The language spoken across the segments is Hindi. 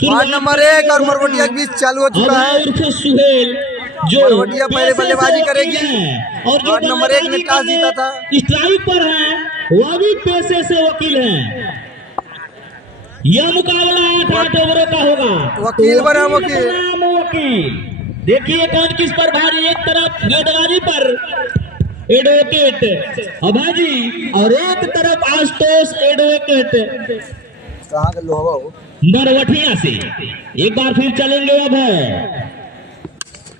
वार्ड नंबर 1 और मरवटिया के बीच चालू हो चुका है। सुहेल जो मरवटिया पहले बल्लेबाजी करेगी और जो वार्ड नंबर 1 ने टॉस जीता था। स्ट्राइक पर है वह भी पेशे से वकील है। यह मुकाबला 8 ओवरों का होगा। वकील बना वकील। देखिए कौन किस पर भारी। एक तरफ गेंदबाजी पर एडवोकेट अभाजी और एक तरफ आशुतोष एडवोकेट कहाँ का लोहा हो मरवटिया से। एक बार फिर चलेंगे। अब है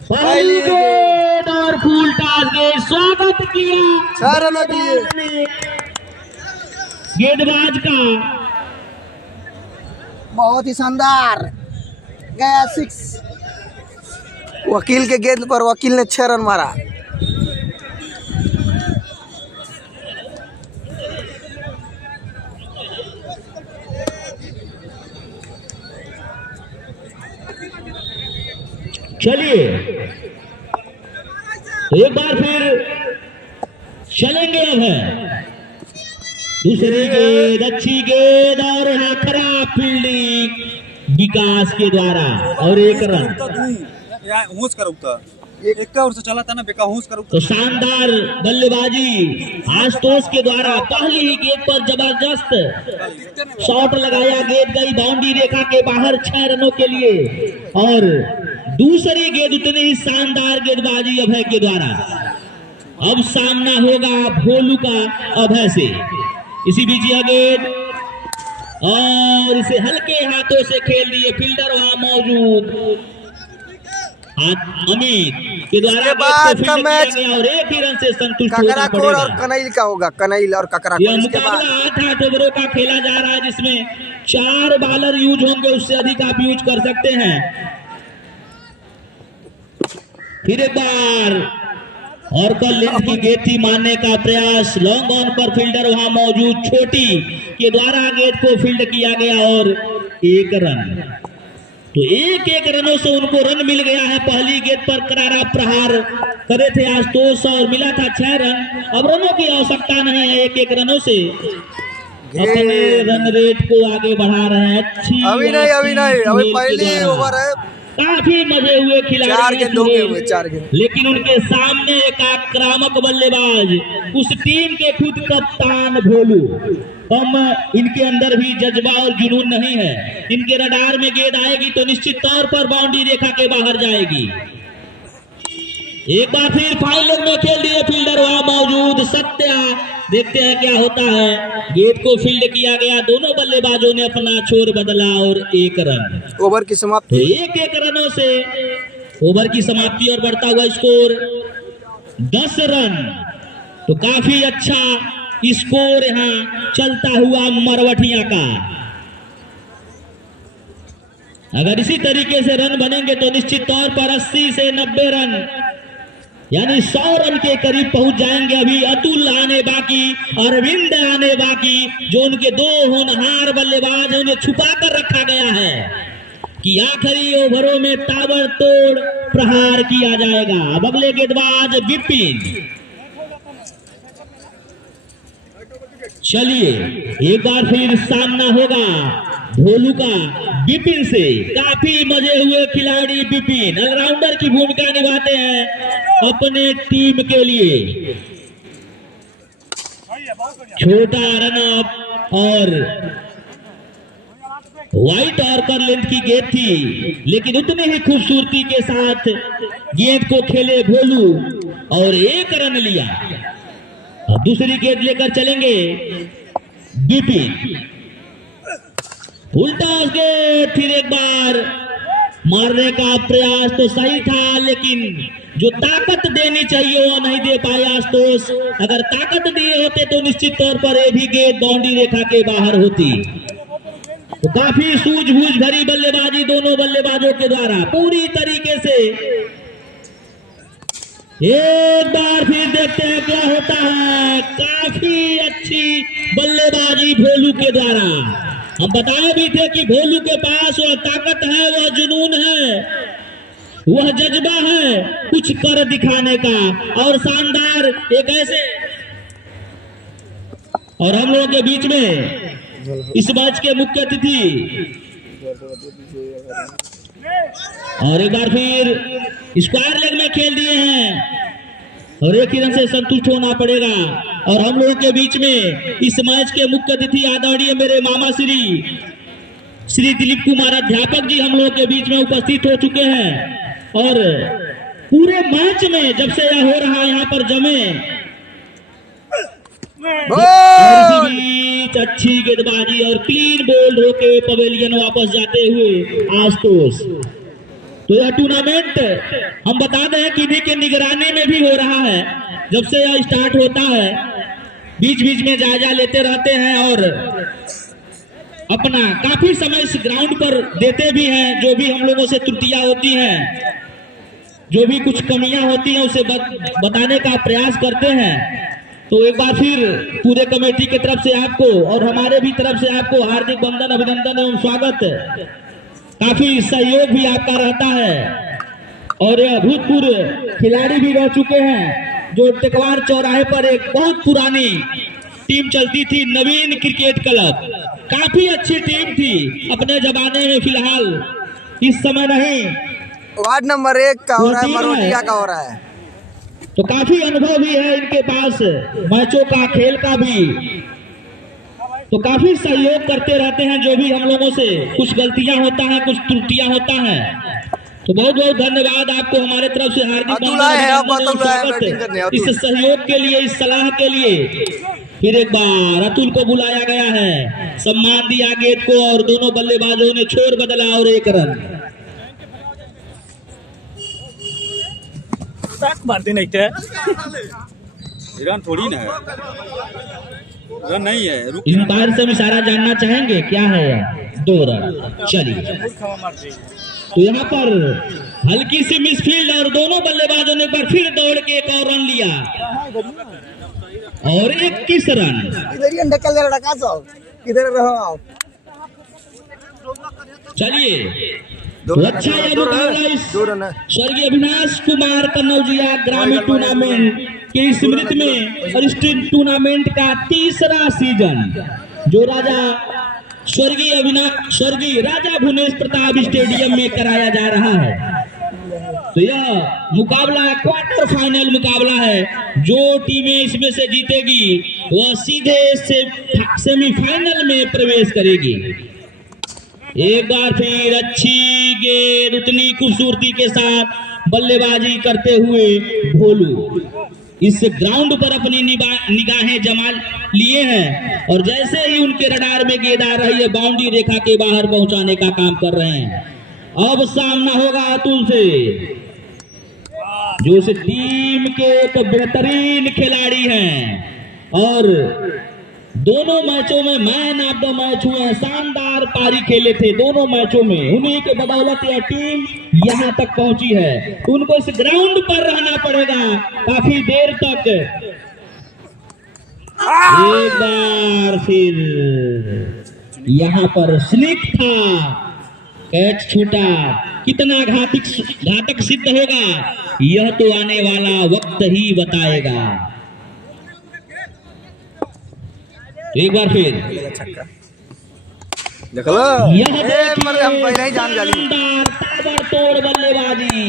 पहली गेंद और फुल टॉस के स्वागत किया 6 रनों दिए गेंदबाज का। बहुत ही शानदार गया 6। वकील के गेंद पर वकील ने 6 रन मारा। चलिए एक बार फिर चलेंगे। अब है दूसरी गेंद, अच्छी गेंद और यहाँ खराब फील्डिंग विकास के द्वारा और एक रन। एक और से चला था ना बेकाहूस करो। तो शानदार बल्लेबाजी आशुतोष के द्वारा पहली ही गेंद पर जबरदस्त शॉट लगाया। गेंद गई बाउंड्री रेखा के बाहर 6 रनों के लिए। और दूसरी गेंद उतनी ही शानदार गेंदबाजी अभय के द्वारा। अब सामना होगा भोलू का अभय से। इसी बीच यह गेंद और इसे हल्के हाथों से खेल दिए फील्डर वहां मौजूद अमित के द्वारा। बाद का मैच और एक ही रन से संतुष्ट ककराकोट और कनैल का होगा। कनैल और ककराकोट इसके बाद 8 ओवरों का खेला जा रहा है जिसमें 4 बॉलर यूज होंगे। उससे अधिक आप यूज कर सकते हैं। फिर एक बार और कल लेंथ की गेंद थी मारने का प्रयास। लॉन्ग ऑन पर फील्डर वहां मौजूद छोटी के द्वारा गेंद को फील्ड किया गया और 1 रन। तो एक रनों से उनको रन मिल गया है। पहली गेंद पर करारा प्रहार करे थे आशुतोष और मिला था 6 रन। अब रनों की आवश्यकता नहीं है। एक रनों से अपने रन रेट को आगे बढ़ा रहे हैं। अच्छी अभी नहीं अभी पहली ओवर है। काफी मजे हुए खिलाड़ी 4 गेंद लेकिन उनके सामने एक आक्रामक बल्लेबाज उस टीम के खुद कप्तान भोलू। हम इनके अंदर भी जज्बा और जुनून नहीं है। इनके रडार में गेंद आएगी तो निश्चित तौर पर बाउंड्री रेखा के बाहर जाएगी। एक बार फिर फाइनल में खेल दिए फील्डर वहां मौजूद सत्या। देखते हैं क्या होता है। गेंद को फील्ड किया गया। दोनों बल्लेबाजों ने अपना छोर बदला और 1 रन। ओवर की समाप्ति। एक रनों से ओवर की समाप्ति और बढ़ता हुआ स्कोर 10 रन। तो काफी अच्छा स्कोर यहाँ चलता हुआ मरवटिया का। अगर इसी तरीके से रन बनेंगे तो निश्चित तौर पर 80 से 90 रन यानी 100 रन के करीब पहुंच जाएंगे। अभी अतुल आने बाकी, अरविंद आने बाकी। जो उनके 2 होनहार बल्लेबाज हैं उन्हें छुपा कर रखा गया है कि आखिरी ओवरों में ताबड़तोड़ प्रहार किया जाएगा। अब अगले गेंदबाज विपिन। चलिए एक बार फिर सामना होगा भोलू का विपिन से। काफी मजे हुए खिलाड़ी विपिन ऑलराउंडर की भूमिका निभाते हैं अपने टीम के लिए। छोटा रन अप और व्हाइट ऑर्कर लेंथ की गेंद थी लेकिन उतनी ही खूबसूरती के साथ गेंद को खेले भोलू और 1 रन लिया। अब दूसरी गेंद लेकर चलेंगे विपिन। उल्टा गेंद। फिर एक बार मारने का प्रयास तो सही था लेकिन जो ताकत देनी चाहिए वो नहीं दे पाए आशुतोष। अगर ताकत दिए होते तो निश्चित तौर पर ये भी गेंद बाउंड्री रेखा के बाहर होती। तो काफी सूझबूझ भरी बल्लेबाजी दोनों बल्लेबाजों के द्वारा पूरी तरीके से। एक बार फिर देखते हैं क्या होता है। काफी अच्छी बल्लेबाजी भोलू के द्वारा। हम बताए भी थे कि भोलू के पास वह ताकत है, वह जुनून है, वह जज्बा है कुछ कर दिखाने का। और शानदार एक ऐसे और हम लोगों के बीच में इस मैच के मुख्य अतिथि और एक बार फिर स्क्वायर लेग में खेल दिए हैं और एक ही रन से संतुष्ट होना पड़ेगा। और हम लोगों के बीच में इस मैच के मुख्य अतिथि आदरणीय मेरे मामा श्री दिलीप कुमार अध्यापक जी हम लोगों के बीच में उपस्थित हो चुके हैं। और पूरे मैच में जब से यह हो रहा है यहाँ पर जमे और इसी बीच अच्छी गेंदबाजी और क्लीन बोल्ड होके पवेलियन वापस जाते हुए आशुतोष। तो यह टूर्नामेंट हम बता दें कि इन्हीं के निगरानी में भी हो रहा है। जब से यह स्टार्ट होता है बीच बीच में जायजा लेते रहते हैं और अपना काफी समय इस ग्राउंड पर देते भी हैं। जो भी हम लोगों से त्रुटियां होती हैं, जो भी कुछ कमियां होती हैं उसे बताने का प्रयास करते हैं। तो एक बार फिर पूरे कमेटी की तरफ से आपको और हमारे भी तरफ से आपको हार्दिक वंदन, अभिनंदन एवं स्वागत। काफी सहयोग भी आपका रहता है और भूतपूर्व खिलाड़ी भी रह चुके हैं। जो टेकवार चौराहे पर एक बहुत पुरानी टीम चलती थी, नवीन क्रिकेट क्लब, काफी अच्छी टीम थी अपने जमाने में। फिलहाल इस समय नहीं, वार्ड नंबर 1 का हो रहा है, मरोटिया का हो रहा है। तो काफी अनुभव भी है इनके पास मैचों का, खेल का भी। तो काफी सहयोग करते रहते हैं। जो भी हम लोगों से कुछ गलतियां होता है, कुछ त्रुटियां होता है, तो बहुत बहुत धन्यवाद आपको हमारे तरफ से हार्दिक स्वागत इस सहयोग के लिए, इस सलाह के लिए। फिर एक बार अतुल को बुलाया गया है, सम्मान दिया गेंद को और दोनों बल्लेबाजों ने छोर बदला और एक रन। मारते नहीं थे, रन थोड़ी ना है, रन नहीं है। इस बार से हम इशारा जानना चाहेंगे क्या है यह 2 रन। चलिए, तो यहाँ पर हल्की सी मिसफील्ड और दोनों बल्लेबाजों ने पर फिर दौड़ के एक और रन लिया और 21 रन। इधर रहो आप। चलिए, तो अच्छा यह मुकाबला इस स्वर्गीय अविनाश कुमार कन्नौजिया ग्रामीण टूर्नामेंट की स्मृति में और इस टूर्नामेंट का 3रा सीजन जो स्वर्गीय राजा भुवनेश प्रताप स्टेडियम में कराया जा रहा है। तो यह मुकाबला क्वार्टर फाइनल मुकाबला है। जो टीमें इसमें से जीतेगी वह सीधे सेमीफाइनल में प्रवेश करेगी। एक बार फिर अच्छी गेंद, उतनी खूबसूरती के साथ बल्लेबाजी करते हुए भोलू इस ग्राउंड पर अपनी निगाहें जमा लिए हैं और जैसे ही उनके रडार में गेंद आ रही है, बाउंड्री रेखा के बाहर पहुंचाने का काम कर रहे हैं। अब सामना होगा अतुल से, जो इस टीम के एक बेहतरीन खिलाड़ी हैं और दोनों मैचों में मैन ऑफ द मैच हुए। शानदार पारी खेले थे दोनों मैचों में। उन्हीं के बदौलत यह टीम यहां तक पहुंची है। उनको इस ग्राउंड पर रहना पड़ेगा काफी देर तक। एक बार फिर यहां पर स्लिप था, कैच छूटा। कितना घातक सिद्ध होगा यह तो आने वाला वक्त ही बताएगा। एक बार फिर ताबड़तोड़ बल्लेबाजी,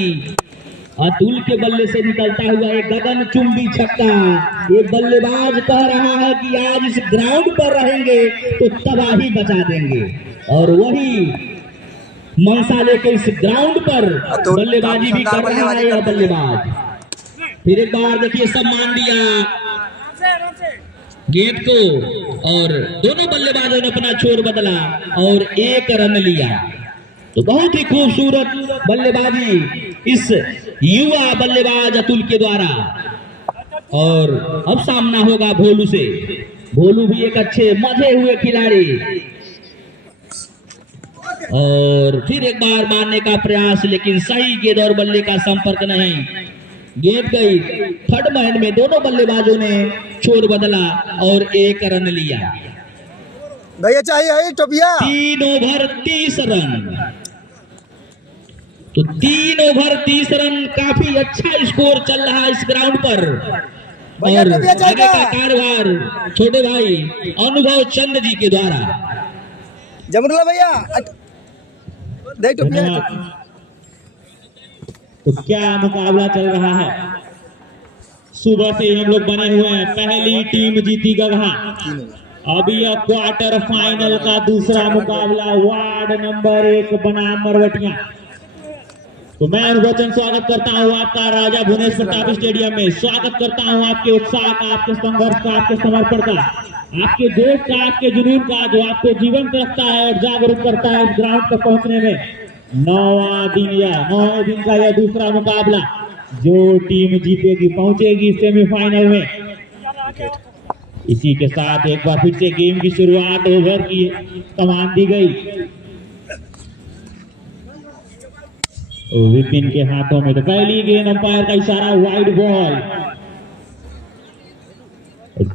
अतुल के बल्ले से निकलता हुआ एक गगनचुंबी छक्का। ये बल्लेबाज कह रहा है कि आज इस ग्राउंड पर रहेंगे तो तबाही बचा देंगे और वही मनसा लेके इस ग्राउंड पर बल्लेबाजी भी कर रहा है यह बल्लेबाज। फिर एक बार देखिए सम्मान दिया गेंद को और दोनों बल्लेबाजों ने अपना छोर बदला और एक रन लिया। तो बहुत ही खूबसूरत बल्लेबाजी इस युवा बल्लेबाज अतुल के द्वारा। और अब सामना होगा भोलू से। भोलू भी एक अच्छे मजे हुए खिलाड़ी और फिर एक बार मारने का प्रयास, लेकिन सही गेंद और बल्ले का संपर्क नहीं। गेंद गई थर्ड मैन में। दोनों बल्लेबाजों ने छोर बदला और एक रन लिया। भैया चाहिए टोपिया। 3 ओवर 30 रन। तो 3 ओवर 30 रन काफी अच्छा स्कोर चल रहा है इस ग्राउंड पर। और आगे का कार्यभार छोटे भाई अनुभव चंद जी के द्वारा। जमरुल्ला भैया दे तो पिया धन्यवाद। तो क्या मुकाबला चल रहा है, सुबह से हम लोग बने हुए हैं। पहली टीम जीती गगहा। अभी यह क्वार्टर फाइनल का दूसरा मुकाबला वार्ड नंबर 1 बनाम मरवटिया। तो मैं अनुवचन स्वागत करता हूं आपका राजा भुवनेश प्रताप स्टेडियम में। स्वागत करता हूं आपके उत्साह का, आपके संघर्ष का, आपके समर्पण का, आपके जोश का, आपके जुनून का, जो आपको जीवंत रखता है और जागरूक करता है इस ग्राउंड तक पहुंचने में। 9वें दिन का यह दूसरा मुकाबला। जो टीम जीतेगी पहुंचेगी सेमीफाइनल में। इसी के साथ एक बार फिर से गेम की शुरुआत ओवर की कमान दी गई। विपिन के हाथों में तो पहली गेंद, अंपायर का इशारा, वाइड बॉल।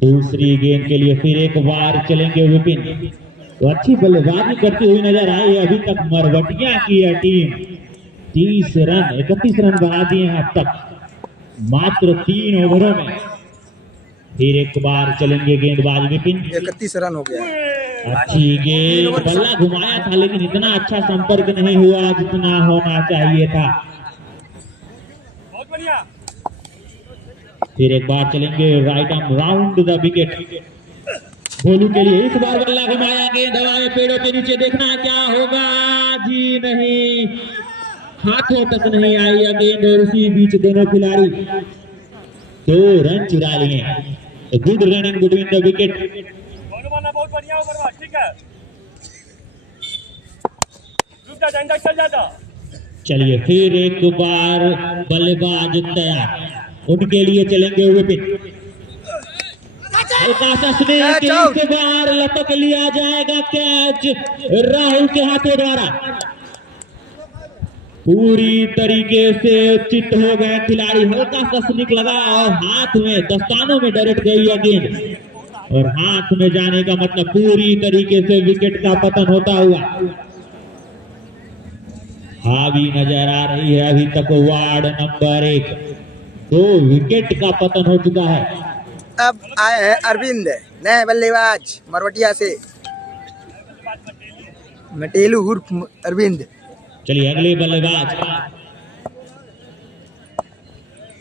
दूसरी गेंद के लिए फिर एक बार चलेंगे विपिन। तो अच्छी बल्लेबाजी करती हुई नजर आई अभी तक मरवटिया की यह टीम। 31 रन बना दिए हैं अब तक मात्र 3 ओवरों में। फिर एक बार चलेंगे गेंदबाज विपिन। 31 रन हो गया। अच्छी गेंद, बल्ला घुमाया था लेकिन इतना अच्छा संपर्क नहीं हुआ जितना होना चाहिए था। बहुत बढ़िया। फिर एक बार चलेंगे right arm round the wicket Bholu के लिए। इस बार बल्ला घुमाया, गेंद हवाए, पेड़ों के नीचे, देखना क्या होगा। जी नहीं, हाथों तक नहीं आई गेंद और उसी बीच दोनों खिलाड़ी 2 रन चुरा लिए। Good running between the wicket. बहुत बढ़िया ओवर, ठीक है। रुक जा, जाएंगे, चल जाता। चलिए फिर एक बार बल्लेबाज तैयार। उनके लिए चलेंगे विपिन। हल्का सा स्नेक, इस बार लपक लिया जाएगा कैच राहुल के हाथों द्वारा। पूरी तरीके से चित हो गए खिलाड़ी। हल्का सा स्निक लगा और हाथ में, दस्तानों में डायरेक्ट गई है गेंद। और हाथ में जाने का मतलब पूरी तरीके से विकेट का पतन होता हुआ हावी नजर आ रही है। अभी तक वार्ड नंबर 1 2 विकेट का पतन हो चुका है। अब आए हैं अरविंद, नए बल्लेबाज मरवटिया से, मटेलू उर्फ अरविंद। चलिए अगले बल्लेबाज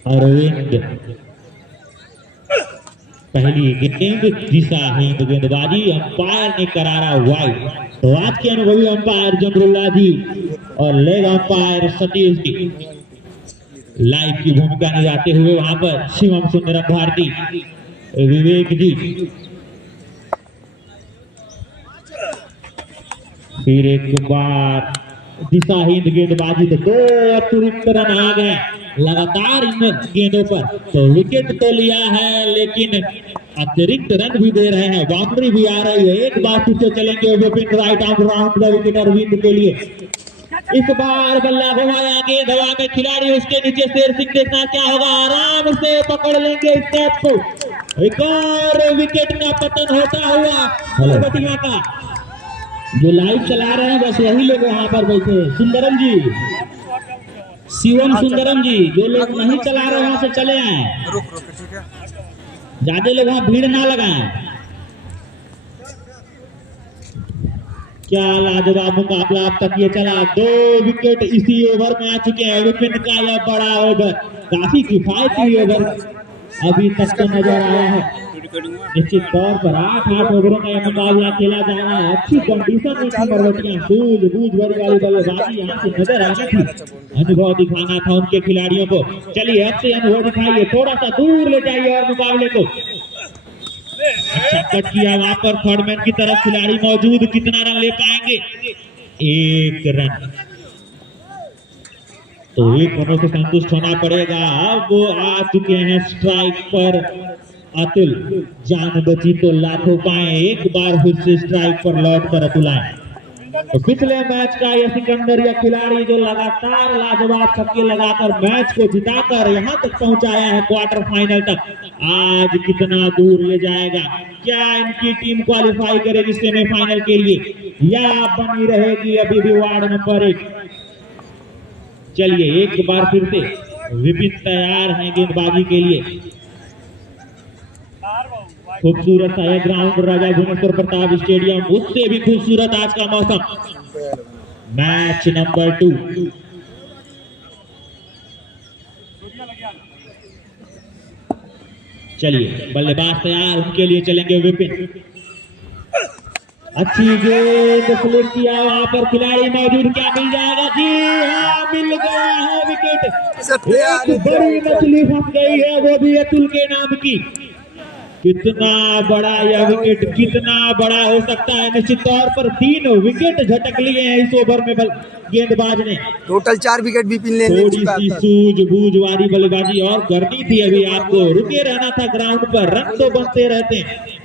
अरविंद। पहली गेंद दिशाहीन गेंदबाजी, अंपायर ने करारा वाइड। तो आज के अनुभवी अंपायर जमरुल्ला जी और leg umpire Satish ji live की भूमिका निभाते हुए वहां पर शिवम सुंदरम भारती, विवेक जी। फिर एक बार दिशाहीन गेंदबाजी, तो 2 अतिरिक्त रन आ गए लगातार इन गेंदों पर। तो विकेट तो लिया है लेकिन अतिरिक्त रन भी दे रहे हैं, बाउंड्री भी आ रही है। एक बार फिर से चलेंगे Vipin, right arm round the wicket Arvind के लिए। इस बार बल्ला घुमाया, गेंद हवा में, खिलाड़ी उसके नीचे, शेर सिंह, देखना क्या होगा। आराम से पकड़ लेंगे इस कैच को। एक और विकेट का पतन होता हुआ मरवटिया का। जो लाइव चला रहे हैं बस वही लोग वहां पर बैठे। सुंदरम जी, शिवम सुंदरम जी, जो लोग नहीं चला रहे वहां से चले आए। ज्यादा लोग वहां भीड़ ना लगाएं। क्या लाजवाब मुकाबला अब तक ये चला। 2 विकेट इसी ओवर में आ चुके हैं। विपिन का यह बड़ा ओवर, काफी किफायती ओवर अभी तक तो नजर आया है। निश्चित तौर पर 8 ओवरों का यह मुकाबला खेला जा रहा है। अच्छी कंडीशन में थी मरवटिया, सूझबूझ भरी वाली बल्लेबाजी यहाँ से नजर आ रही थी। अनुभव दिखाना था उनके खिलाड़ियों को। चलिए अब से अनुभव दिखाइए, थोड़ा सा दूर ले जाइए और मुकाबले को। अच्छा कट किया वहां पर, थर्डमैन की तरफ खिलाड़ी मौजूद, कितना रन ले पाएंगे। 1 रन। तो 1 रनों से संतुष्ट होना पड़ेगा। अब वो आ चुके हैं स्ट्राइक पर अतुल। जान बची तो लाखों पाए, एक बार फिर से स्ट्राइक पर लौट कर अतुल आए। तो पिछले मैच का यह सिकंदर, यह खिलाड़ी जो लगातार लाजवाब छक्के लगाकर मैच को जिताकर यहां तक पहुंचाया है क्वार्टर फाइनल तक, आज कितना दूर ले जाएगा। क्या इनकी टीम क्वालिफाई करेगी सेमीफाइनल के लिए या बनी रहेगी अभी भी वार्ड नंबर 1। चलिए एक बार फिर से विपिन तैयार हैं गेंदबाजी के लिए। खूबसूरत सा यह ग्राउंड राजा भुवनेश्वर प्रताप स्टेडियम, उससे भी खूबसूरत आज का मौसम। Match number 2। चलिए बल्लेबाज तैयार, उनके लिए चलेंगे विपिन। अच्छी गेंद फ्लिक किया, वहां पर खिलाड़ी मौजूद, क्या मिल जाएगा? जी हाँ, मिल गया है विकेट। एक बड़ी मछली फंस गई है, वो भी अतुल के नाम की। कितना बड़ा यह विकेट, कितना बड़ा हो सकता है? निश्चित तौर पर 3 विकेट झटक लिए हैं इस ओवर में गेंदबाज ने। टोटल 4 विकेट विपिन ले थोड़ी सी सूझबूझ वाली बल्लेबाजी और करनी थी अभी आपको, रुके रहना था ग्राउंड पर, रन तो बनते रहते हैं।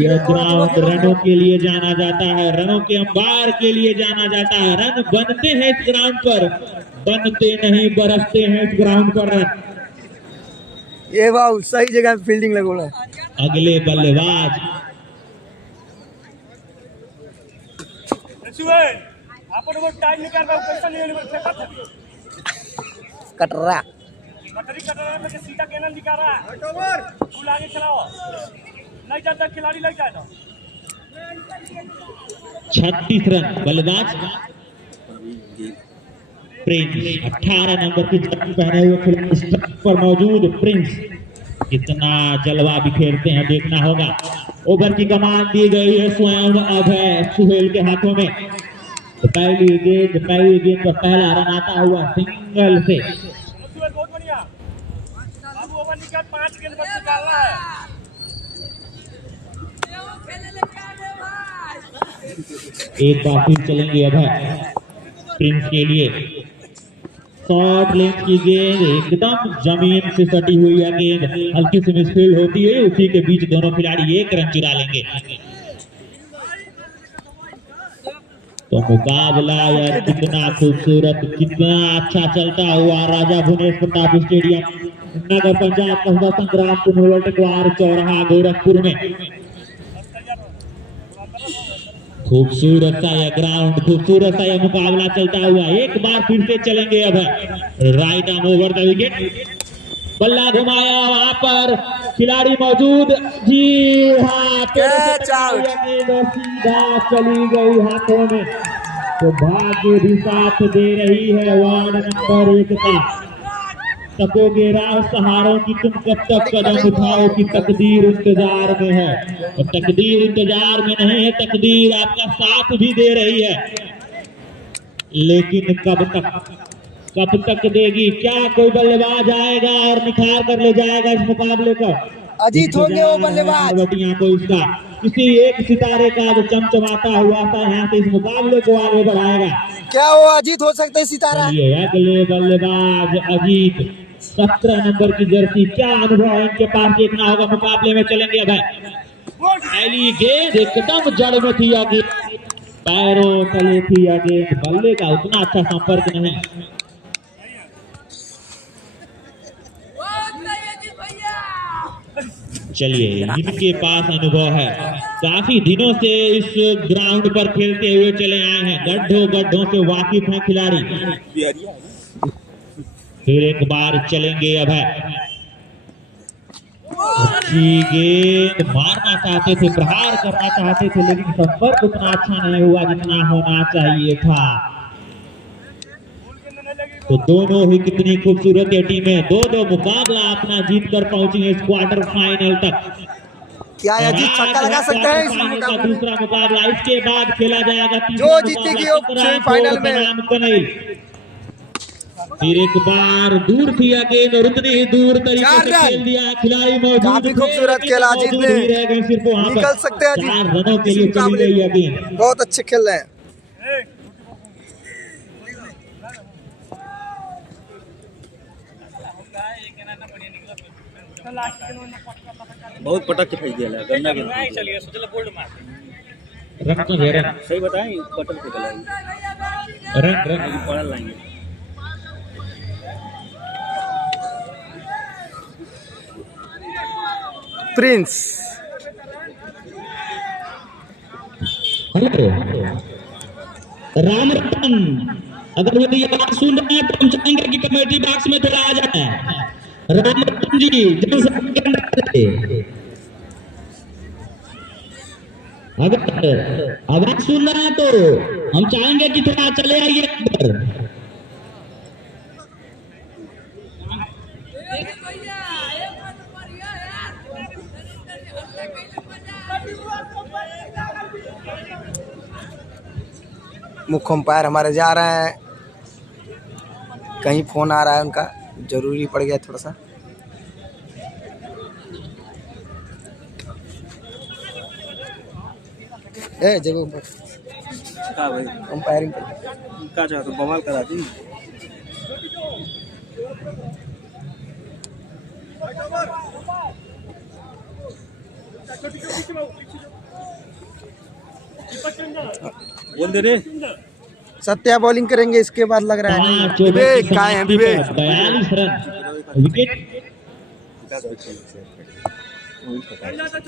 यह ग्राउंड रनों के लिए जाना जाता है, रनों के अंबार के लिए जाना जाता है। रन बनते हैं इस ग्राउंड पर, बनते नहीं बरसते हैं इस ग्राउंड पर रन। ये वाह, सही जगह पे फील्डिंग लगोड़ा है। अगले बल्लेबाज कटरा सीधा केना निकाल रहा है, फुल आगे चलाओ, नहीं जाता खिलाड़ी लग जाएगा। 36 रन। बल्लेबाज प्रिंस, 18 नंबर की जर्सी पहने हुए खिलाड़ी स्ट्राइक पर मौजूद प्रिंस कितना जलवा बिखेरते हैं, देखना होगा। ओवर की कमान दी गई है स्वयं अभय सुहेल के हाथों में। तो पहली गेंद पर पहला रन आता हुआ सिंगल से। बहुत बढ़िया बाबू, ओवर निकाल, 5 गेंद बस निकालना है। एक बार फिर चलेंगे अभय प्रिंस के लिए। शॉर्ट लेंथ की गेंद एकदम जमीन से सटी हुई है, गेंद हल्की सी मिसफील्ड होती है, उसी के बीच दोनों खिलाड़ी 1 रन चुरा लेंगे। तो मुकाबला यह कितना खूबसूरत, कितना अच्छा चलता हुआ राजा भुवनेश प्रताप स्टेडियम, नगर पंचायत कस्बा संग्रामपुर वटकवार चौराहा गोरखपुर में। खूबसूरत सा यह ग्राउंड, खूबसूरत सा यह मुकाबला चलता हुआ। एक बार फिर से चलेंगे अब right arm over the wicket, बल्ला घुमाया, वहां पर खिलाड़ी मौजूद, जी हाँ, सीधा चली गई हाथों में। तो भाग्य भी साथ दे रही है वार्ड नंबर 1 का। तकोगे राह सहारों की, तुम कब तक कदम उठाओ कि तकदीर इंतजार में है। और तकदीर इंतजार में नहीं है, तकदीर आपका साथ भी दे रही है, लेकिन कब तक देगी? क्या कोई बल्लेबाज आएगा और निखार कर ले जाएगा इस मुकाबले को? अजीत हो गए वो बल्लेबाज को इसका किसी एक सितारे का जो चमचमाता हुआ था यहाँ से इस मुकाबले को आगे बढ़ाएगा। क्या वो अजीत हो सकता है सितारा? अगले बल्लेबाज अजीत, 17 नंबर की जर्सी, क्या अनुभव है इनके पास, देखना होगा। मुकाबले में चलेंगे अब। पहली गेंद एकदम जड़ में थी, आगे पैरों तले थी गेंद, बल्ले का उतना अच्छा संपर्क नहीं। चलिए, जिनके पास अनुभव है, काफी दिनों से इस ग्राउंड पर खेलते हुए चले आए हैं, गड्ढों से वाकिफ हैं खिलाड़ी। फिर एक बार चलेंगे अब। अच्छी गेंद मारना चाहते थे, प्रहार करना चाहते थे, लेकिन संपर्क उतना अच्छा नहीं हुआ जितना होना चाहिए था। तो दोनों ही कितनी खूबसूरत है टीमें, दो मुकाबला अपना जीत कर पहुंची है इस क्वार्टर फाइनल तक। क्या अजीत छक्का लगा सकता है इस मुकाबले में? दूसरा मुकाबला इसके बाद खेला जाएगा, जो जीतेगी वो सेमीफाइनल में। फिर एक बार दूर थी गेंद और उतने ही दूर तरीके से खेल दिया, खिलाड़ी मौजूद, काफी खूबसूरत खेला अजीत ने, सिर्फ निकल सकते हैं 4 रनों के लिए चली गई गेंद। बहुत अच्छे खेल रहे हैं। बहुत पटक के फेंक दिया है गन्ना के नहीं चलिए सोचला बोल्ड मार रन तो दे रहे, सही बताएं, पटक के चला रन पड़ा लाएंगे। प्रिंस, हेलो राम रतन, अगर यदि आप सुन रहे हैं तो हम चाहेंगे कि कमेटी बॉक्स में थोड़ा आ जाए। राम रतन जी जनसभा के अंदर, अगर आवाज सुन रहे हैं तो हम चाहेंगे कि थोड़ा चले आइए अंदर। मुख्य अंपायर हमारे जा रहे हैं, कहीं फोन आ रहा है उनका, जरूरी पड़ गया थोड़ा सा। जगह अंपायरिंग का चाह तो बवाल करा दी। बोल दे रे। सत्या बॉलिंग करेंगे, इसके बाद लग रहा है विवेक कहाँ है? विवेक 42 रन विकेट,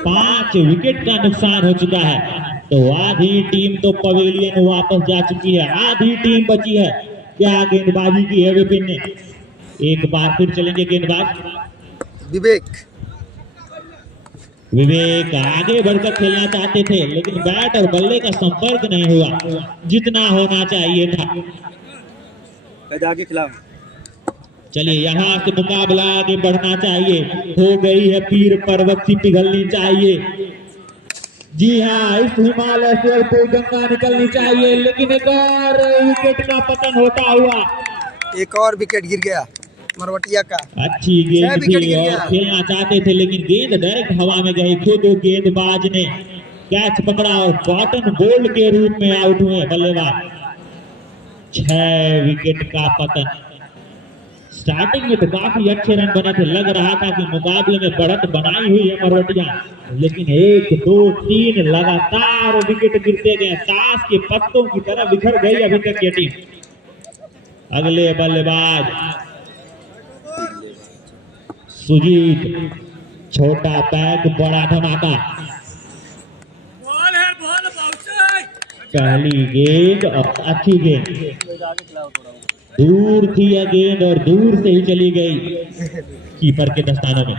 5 विकेट का नुकसान हो चुका है। तो आधी टीम तो पवेलियन वापस जा चुकी है, आधी टीम बची है। क्या गेंदबाजी की है विपिन ने। एक बार फिर चलेंगे गेंदबाज विवेक आगे बढ़कर खेलना चाहते थे, लेकिन बैट और बल्ले का संपर्क नहीं हुआ जितना होना चाहिए था। आगे खिलाओ। चलिए यहाँ से मुकाबला आगे बढ़ना चाहिए। हो गई है पीर पर्वत सी पिघलनी चाहिए। जी हाँ, इस हिमालय से गंगा निकलनी चाहिए, लेकिन एक और विकेट का पतन होता हुआ, एक और विकेट गिर गया मरवटिया का। अच्छी गेंद थी और खेलना चाहते थे, लेकिन गेंद डायरेक्ट हवा में गई। खुद गेंदबाज ने कैच पकड़ा और कॉटन बोल्ड के रूप में आउट हुए बल्लेबाज। 6 विकेट का पतन। स्टार्टिंग में तो काफी अच्छे रन बने थे, लग रहा था कि मुकाबले में बढ़त बनाई हुई है मरवटिया, लेकिन 1, 2, 3 लगातार विकेट गिरते गए। ताश के पत्तों की तरह बिखर गई अभी तक ये टीम। अगले बल्लेबाज सुजीत, छोटा पैक बड़ा धमाका। पहली गेंद और अच्छी गेंद, दूर थी यह गेंद और दूर से ही चली गई कीपर के दस्तानों में।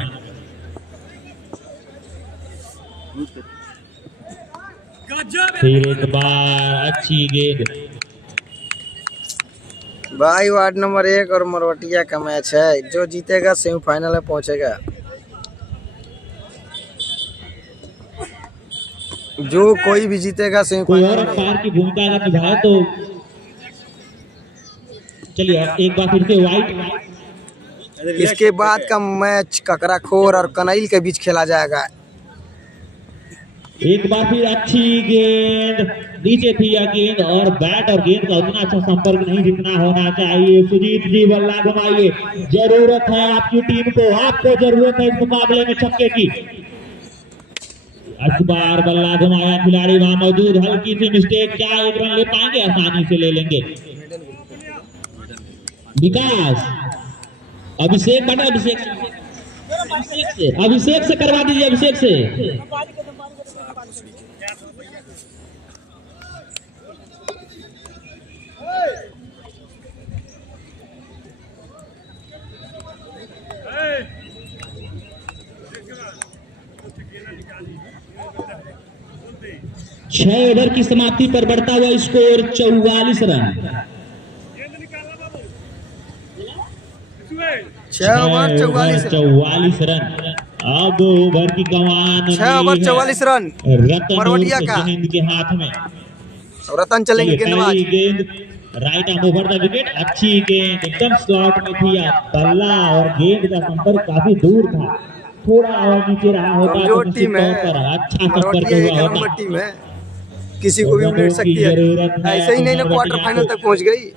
फिर एक बार अच्छी गेंद। भाई वार्ड नंबर 1 और मरवटिया का मैच है, जो जीतेगा सेमीफाइनल में पहुंचेगा। जो कोई भी जीतेगा सेमीफाइनल में। अंपायर की भूमिका अगर निभाए तो चलिए एक बार फिर से वाइट। इसके बाद का मैच ककराखोर और कनैल के बीच खेला जाएगा। एक बार फिर अच्छी गेंद, नीचे थी यह गेंद और बैट और गेंद का उतना अच्छा संपर्क नहीं जितना होना चाहिए। सुजीत जी बल्ला घुमाइए, जरूरत है आपकी टीम को, आपको जरूरत है इस मुकाबले में छक्के की। इस बार बल्ला घुमाया खिलाड़ी वहां मौजूद, हल्की सी मिस्टेक, क्या 1 रन ले पाएंगे? आसानी से ले लेंगे। विकास, अभिषेक बना, अभिषेक से करवा दीजिए, अभिषेक से। छह ओवर की समाप्ति पर बढ़ता हुआ स्कोर 44 रन। 6 over 44 run. अब ओवर की कमान 6 ओवर 44 रन मरवटिया का के हाथ में। रतन चलेंगे गेंदबाज। गेंद right arm over the wicket, अच्छी गेंद एकदम स्लॉट में थी। बल्ला और गेंद का संपर्क काफी दूर था, थोड़ा और नीचे रहा होता तो टीम है, अच्छा संपर्क हुआ होता। टीम है, किसी को भी उलट सकती है, ऐसे ही नहीं ना क्वार्टर फाइनल तक पहुंच गई।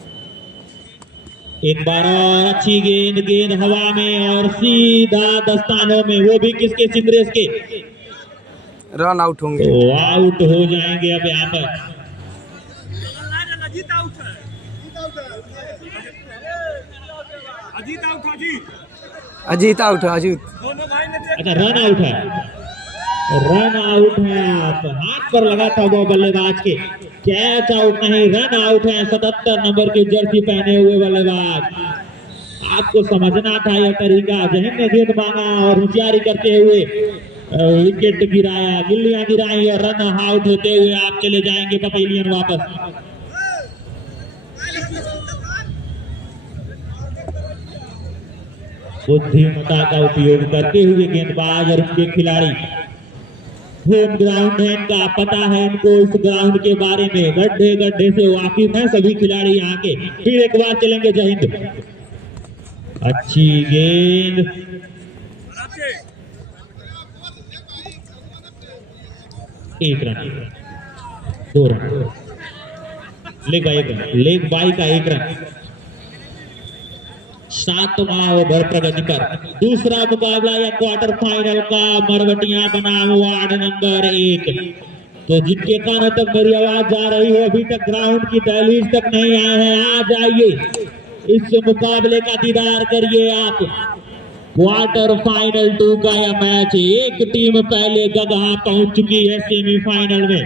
एक बार और अच्छी गेंद, गेंद हवा में और सीधा दस्तानों में, वो भी किसके? सिंग्रेस के। रन आउट होंगे, तो आउट हो जाएंगे अब यहाँ पर। अजीत आउट है, अजीत। अच्छा रन आउट है, रन आउट है। आप हाथ पर लगा था वो बल्लेबाज के, कैच आउट नहीं, रन आउट है। 77 नंबर की जर्सी पहने हुए बल्लेबाज। आपको समझना था यह तरीका, जहन ने गेंद मांगा और होशियारी करते हुए विकेट गिराया, गिल्लियां गिराई और रन आउट होते हुए आप चले जाएंगे पवेलियन वापस। बुद्धिमत्ता का उपयोग करते हुए गेंदबाज और उनके खिलाड़ी। होम ग्राउंड है इनका, पता है इनको इस ग्राउंड के बारे में, गड्ढे गड्ढे से वाकिफ है सभी खिलाड़ी यहाँ के। फिर एक बार चलेंगे जय हिंद। अच्छी गेंद, एक run, 2 run, leg bye 1 run, leg bye का 1 रन। 7वां ओवर प्रगति पर दूसरा मुकाबला या क्वार्टर फाइनल का मरवटिया बनाम वार्ड नंबर 1। तो जिनके कानों तक मेरी आवाज जा रही है, अभी तक ग्राउंड की दहलीज तक नहीं आए हैं, आ जाइए, इस मुकाबले का दीदार करिए आप। क्वार्टर फाइनल 2 का यह मैच, एक टीम पहले गगहा पहुंच चुकी है सेमीफाइनल में,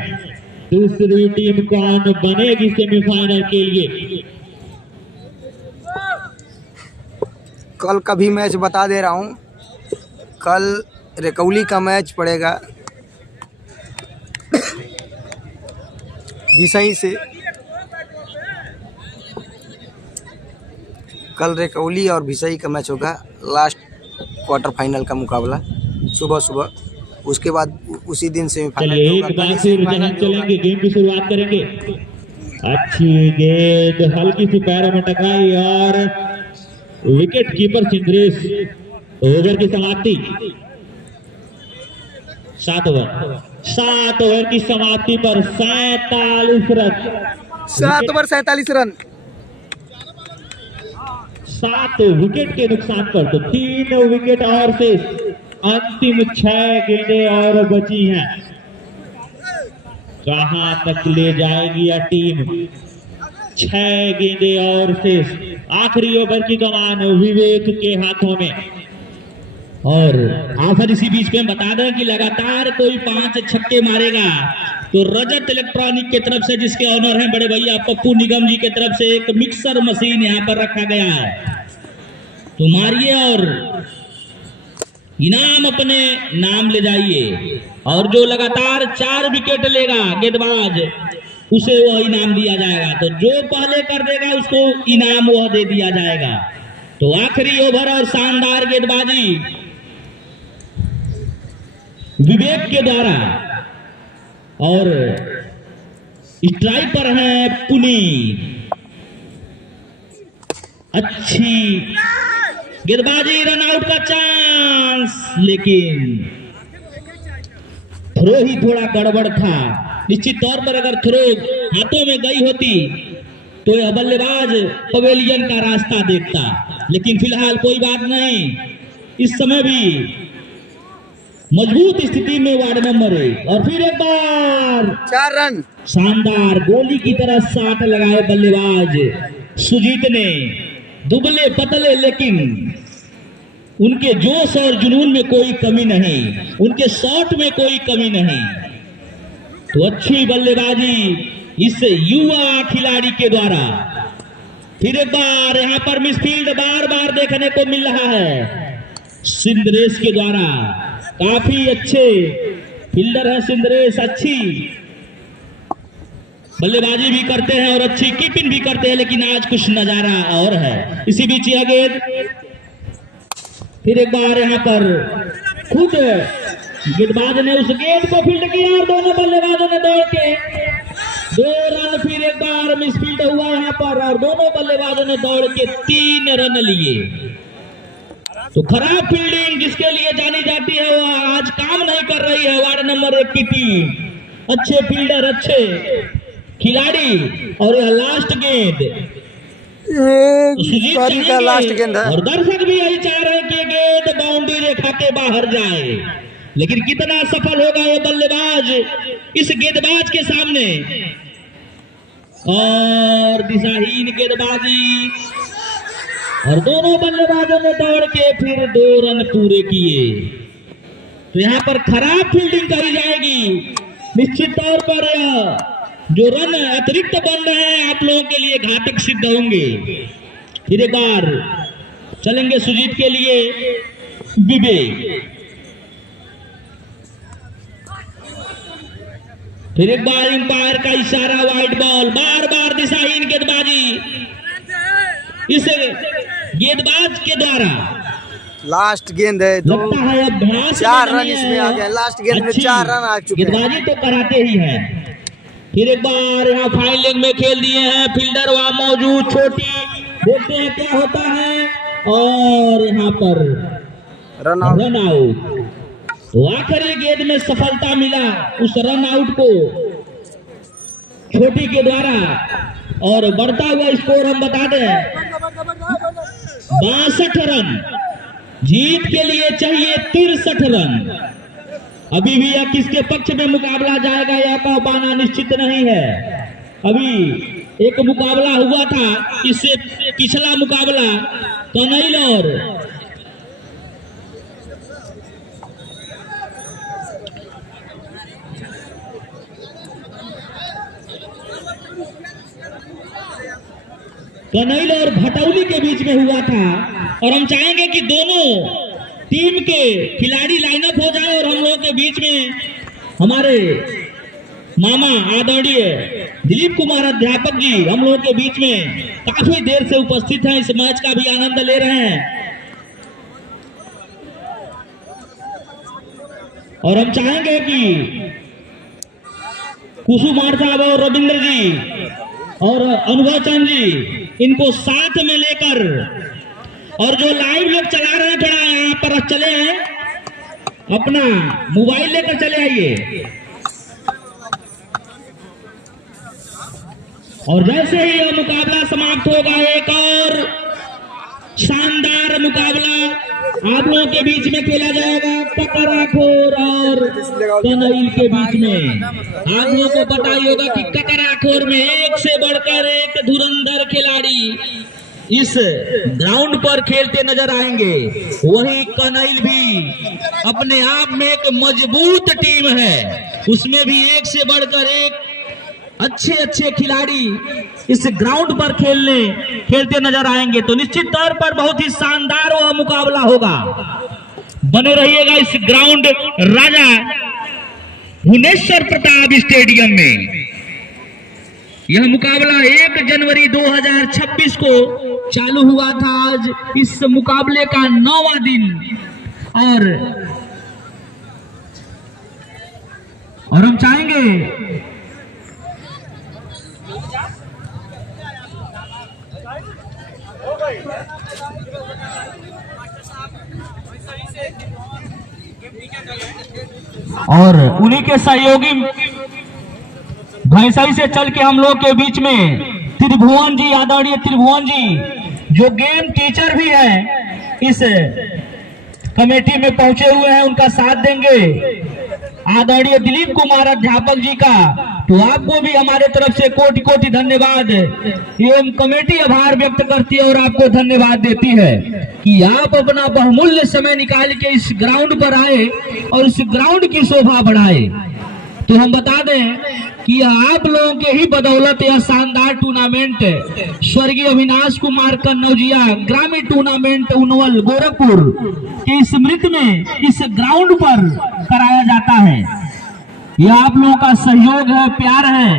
दूसरी टीम कौन बनेगी सेमीफाइनल के लिए। कल का भी मैच बता दे रहा हूँ, कल रेकौली का मैच पड़ेगा विसई से। कल रेकौली और भिसई का मैच होगा, लास्ट क्वार्टर फाइनल का मुकाबला सुबह सुबह। उसके बाद उसी दिन सेमीफाइनल चलिए एक बार फिर जहां चलेंगे, गेम की शुरुआत करेंगे। अच्छी गेंद हल्की सी पैरों में टकराई और विकेट कीपर सिंद्रेश। ओवर की समाप्ति 7 ओवर की समाप्ति पर 47 रन, 7 ओवर 47 रन, 7 विकेट के नुकसान पर। तो 3 विकेट और शेष, अंतिम 6 गेंदें और बची हैं। कहां तक ले जाएगी यह टीम, 6 गेंदें और शेष, आखिरी ओवर की कमान विवेक के हाथों में। और आखिर इसी बीच में बता दें कि लगातार कोई 5 छक्के मारेगा तो रजत इलेक्ट्रॉनिक की तरफ से, जिसके ऑनर हैं बड़े भैया पप्पू निगम जी की तरफ से, एक मिक्सर मशीन यहाँ पर रखा गया है। तो मारिए और इनाम अपने नाम ले जाइए। और जो लगातार 4 विकेट लेगा गेंदबाज, उसे वह इनाम दिया जाएगा। तो जो पहले कर देगा उसको इनाम वह दे दिया जाएगा। तो आखिरी ओवर और शानदार गेंदबाजी विवेक के द्वारा, और स्ट्राइक पर है पुनीत। अच्छी गेंदबाजी, रन आउट का चांस, लेकिन थ्रो ही थोड़ा गड़बड़ था। निश्चित तौर पर अगर थ्रो हाथों में गई होती तो यह बल्लेबाज पवेलियन का रास्ता देखता, लेकिन फिलहाल कोई बात नहीं। इस समय भी मजबूत स्थिति में वार्ड नंबर 1। और फिर एक बार 4 रन, शानदार गोली की तरह साट लगाए बल्लेबाज सुजीत ने। दुबले पतले, लेकिन उनके जोश और जुनून में कोई कमी नहीं, उनके शॉट में कोई कमी नहीं। तो अच्छी बल्लेबाजी इस युवा खिलाड़ी के द्वारा। फिर एक बार यहां पर मिसफील्ड बार बार देखने को मिल रहा है सिंद्रेश के द्वारा। काफी अच्छे फील्डर है सिंद्रेश, अच्छी बल्लेबाजी भी करते हैं और अच्छी कीपिंग भी करते हैं, लेकिन आज कुछ नजारा और है। इसी बीच यह गेंद, फिर एक बार यहां पर खुद गेंदबाज ने उस गेंद को फील्ड किया और दोनों बल्लेबाजों ने दौड़ के 2 रन। फिर एक बार मिसफील्ड हुआ यहां पर और दोनों बल्लेबाजों ने दौड़ के 3 रन लिए। तो खराब फील्डिंग जिसके लिए जानी जाती है वो आज काम नहीं कर रही है वार्ड नंबर 1 की टीम। अच्छे फील्डर, अच्छे खिलाड़ी, और यह लास्ट गेंद पारी का लास्ट गेंद है। और दर्शक भी यही चाह रहे हैं कि गेंद बाउंड्री रेखा के बाहर जाए, लेकिन कितना सफल होगा ये बल्लेबाज इस गेंदबाज के सामने। और दिशाहीन गेंदबाजी, और दोनों बल्लेबाजों ने दौड़ के फिर 2 रन पूरे किए। तो यहां पर खराब फील्डिंग कही जाएगी। निश्चित तौर पर जो रन अतिरिक्त बन रहे हैं आप लोगों के लिए घातक सिद्ध होंगे। फिर एक बार चलेंगे सुजीत के लिए विवेक। फिर एक बार अंपायर का इशारा, वाइड बॉल, बार बार दिशाहीन गेंदबाजी इस गेंदबाज के द्वारा। लास्ट गेंद है तो लगता है अभ्यास 4 में रन नहीं इसमें है। आ गए। लास्ट गेंद में अच्छी 4 रन आ चुके हैं। गेंदबाजी तो कराते ही हैं। फिर एक बार यहाँ फाइन लेग में खेल दिए हैं, फील्डर वहां मौजूद, छोटी, देखते हैं क्या होता है, और यहाँ पर रन आउट। Run out. तो आखिरी गेंद में सफलता मिला उस रन आउट को छोटी के द्वारा, और बढ़ता हुआ स्कोर हम बता दें 62 रन। जीत के लिए चाहिए 63 रन। अभी भी यह किसके पक्ष में मुकाबला जाएगा यह कह पाना निश्चित नहीं है। अभी एक मुकाबला हुआ था, इससे पिछला मुकाबला कनैल और भटौली के बीच में हुआ था, और हम चाहेंगे कि दोनों टीम के खिलाड़ी लाइनअप हो जाए और हम लोगों के बीच में हमारे मामा आदरणीय दिलीप कुमार अध्यापक जी हम लोगों के बीच में काफी देर से उपस्थित हैं, इस मैच का भी आनंद ले रहे हैं। और हम चाहेंगे कि कुसुमार साहब और रविंद्र जी और अनुभव चंद जी इनको साथ में लेकर, और जो लाइव लोग चला रहे हैं थोड़ा यहाँ पर चले आए, अपना मोबाइल लेकर चले आइए। और जैसे ही यह मुकाबला समाप्त होगा, एक और शानदार मुकाबला आप लोगों के बीच में खेला जाएगा, ककराखोर और कनैल के बीच में। आप लोगों को पता ही होगा कि ककराखोर में एक से बढ़कर एक धुरंधर खिलाड़ी इस ग्राउंड पर खेलते नजर आएंगे। वही कनैल भी अपने आप में एक मजबूत टीम है, उसमें भी एक से बढ़कर एक अच्छे अच्छे खिलाड़ी इस ग्राउंड पर खेलते नजर आएंगे। तो निश्चित तौर पर बहुत ही शानदार वह मुकाबला होगा। बने रहिएगा इस ग्राउंड राजा भुवनेश्वर प्रताप स्टेडियम में। यह मुकाबला 1 जनवरी 2026 को चालू हुआ था। आज इस मुकाबले का 9वां दिन, और हम चाहेंगे और उन्हीं के सहयोगी भैंसाई से चल के हम लोग के बीच में त्रिभुवन जी, आदरणीय त्रिभुवन जी जो गेम टीचर भी हैं, इस कमेटी में पहुंचे हुए हैं, उनका साथ देंगे। आदरणीय दिलीप कुमार अध्यापक जी का तो आपको भी हमारे तरफ से कोटि कोटि धन्यवाद एवं कमेटी आभार व्यक्त करती है और आपको धन्यवाद देती है कि आप अपना बहुमूल्य समय निकाल के इस ग्राउंड पर आए और इस ग्राउंड की शोभा बढ़ाए। तो हम बता दें कि आप लोगों के ही बदौलत यह शानदार टूर्नामेंट स्वर्गीय अविनाश कुमार कन्नौजिया ग्रामीण टूर्नामेंट उनवल गोरखपुर की स्मृति में इस ग्राउंड पर कराया जाता है। यह आप लोगों का सहयोग है, प्यार है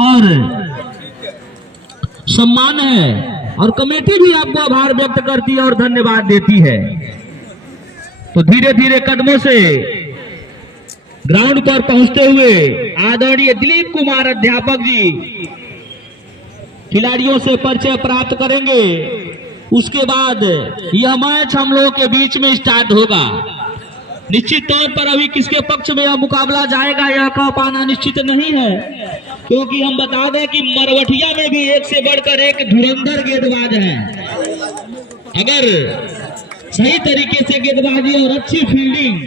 और सम्मान है, और कमेटी भी आपको आभार व्यक्त करती है और धन्यवाद देती है। तो धीरे धीरे कदमों से ग्राउंड पर पहुंचते हुए आदरणीय दिलीप कुमार अध्यापक जी खिलाड़ियों से परिचय प्राप्त करेंगे। उसके बाद यह मैच हम लोगों के बीच में स्टार्ट होगा। निश्चित तौर पर अभी किसके पक्ष में यह मुकाबला जाएगा यह कह पाना निश्चित नहीं है, क्योंकि हम बता दें कि मरवठिया में भी एक से बढ़कर एक धुरंधर गेंदबाज हैं। अगर सही तरीके से गेंदबाजी और अच्छी फील्डिंग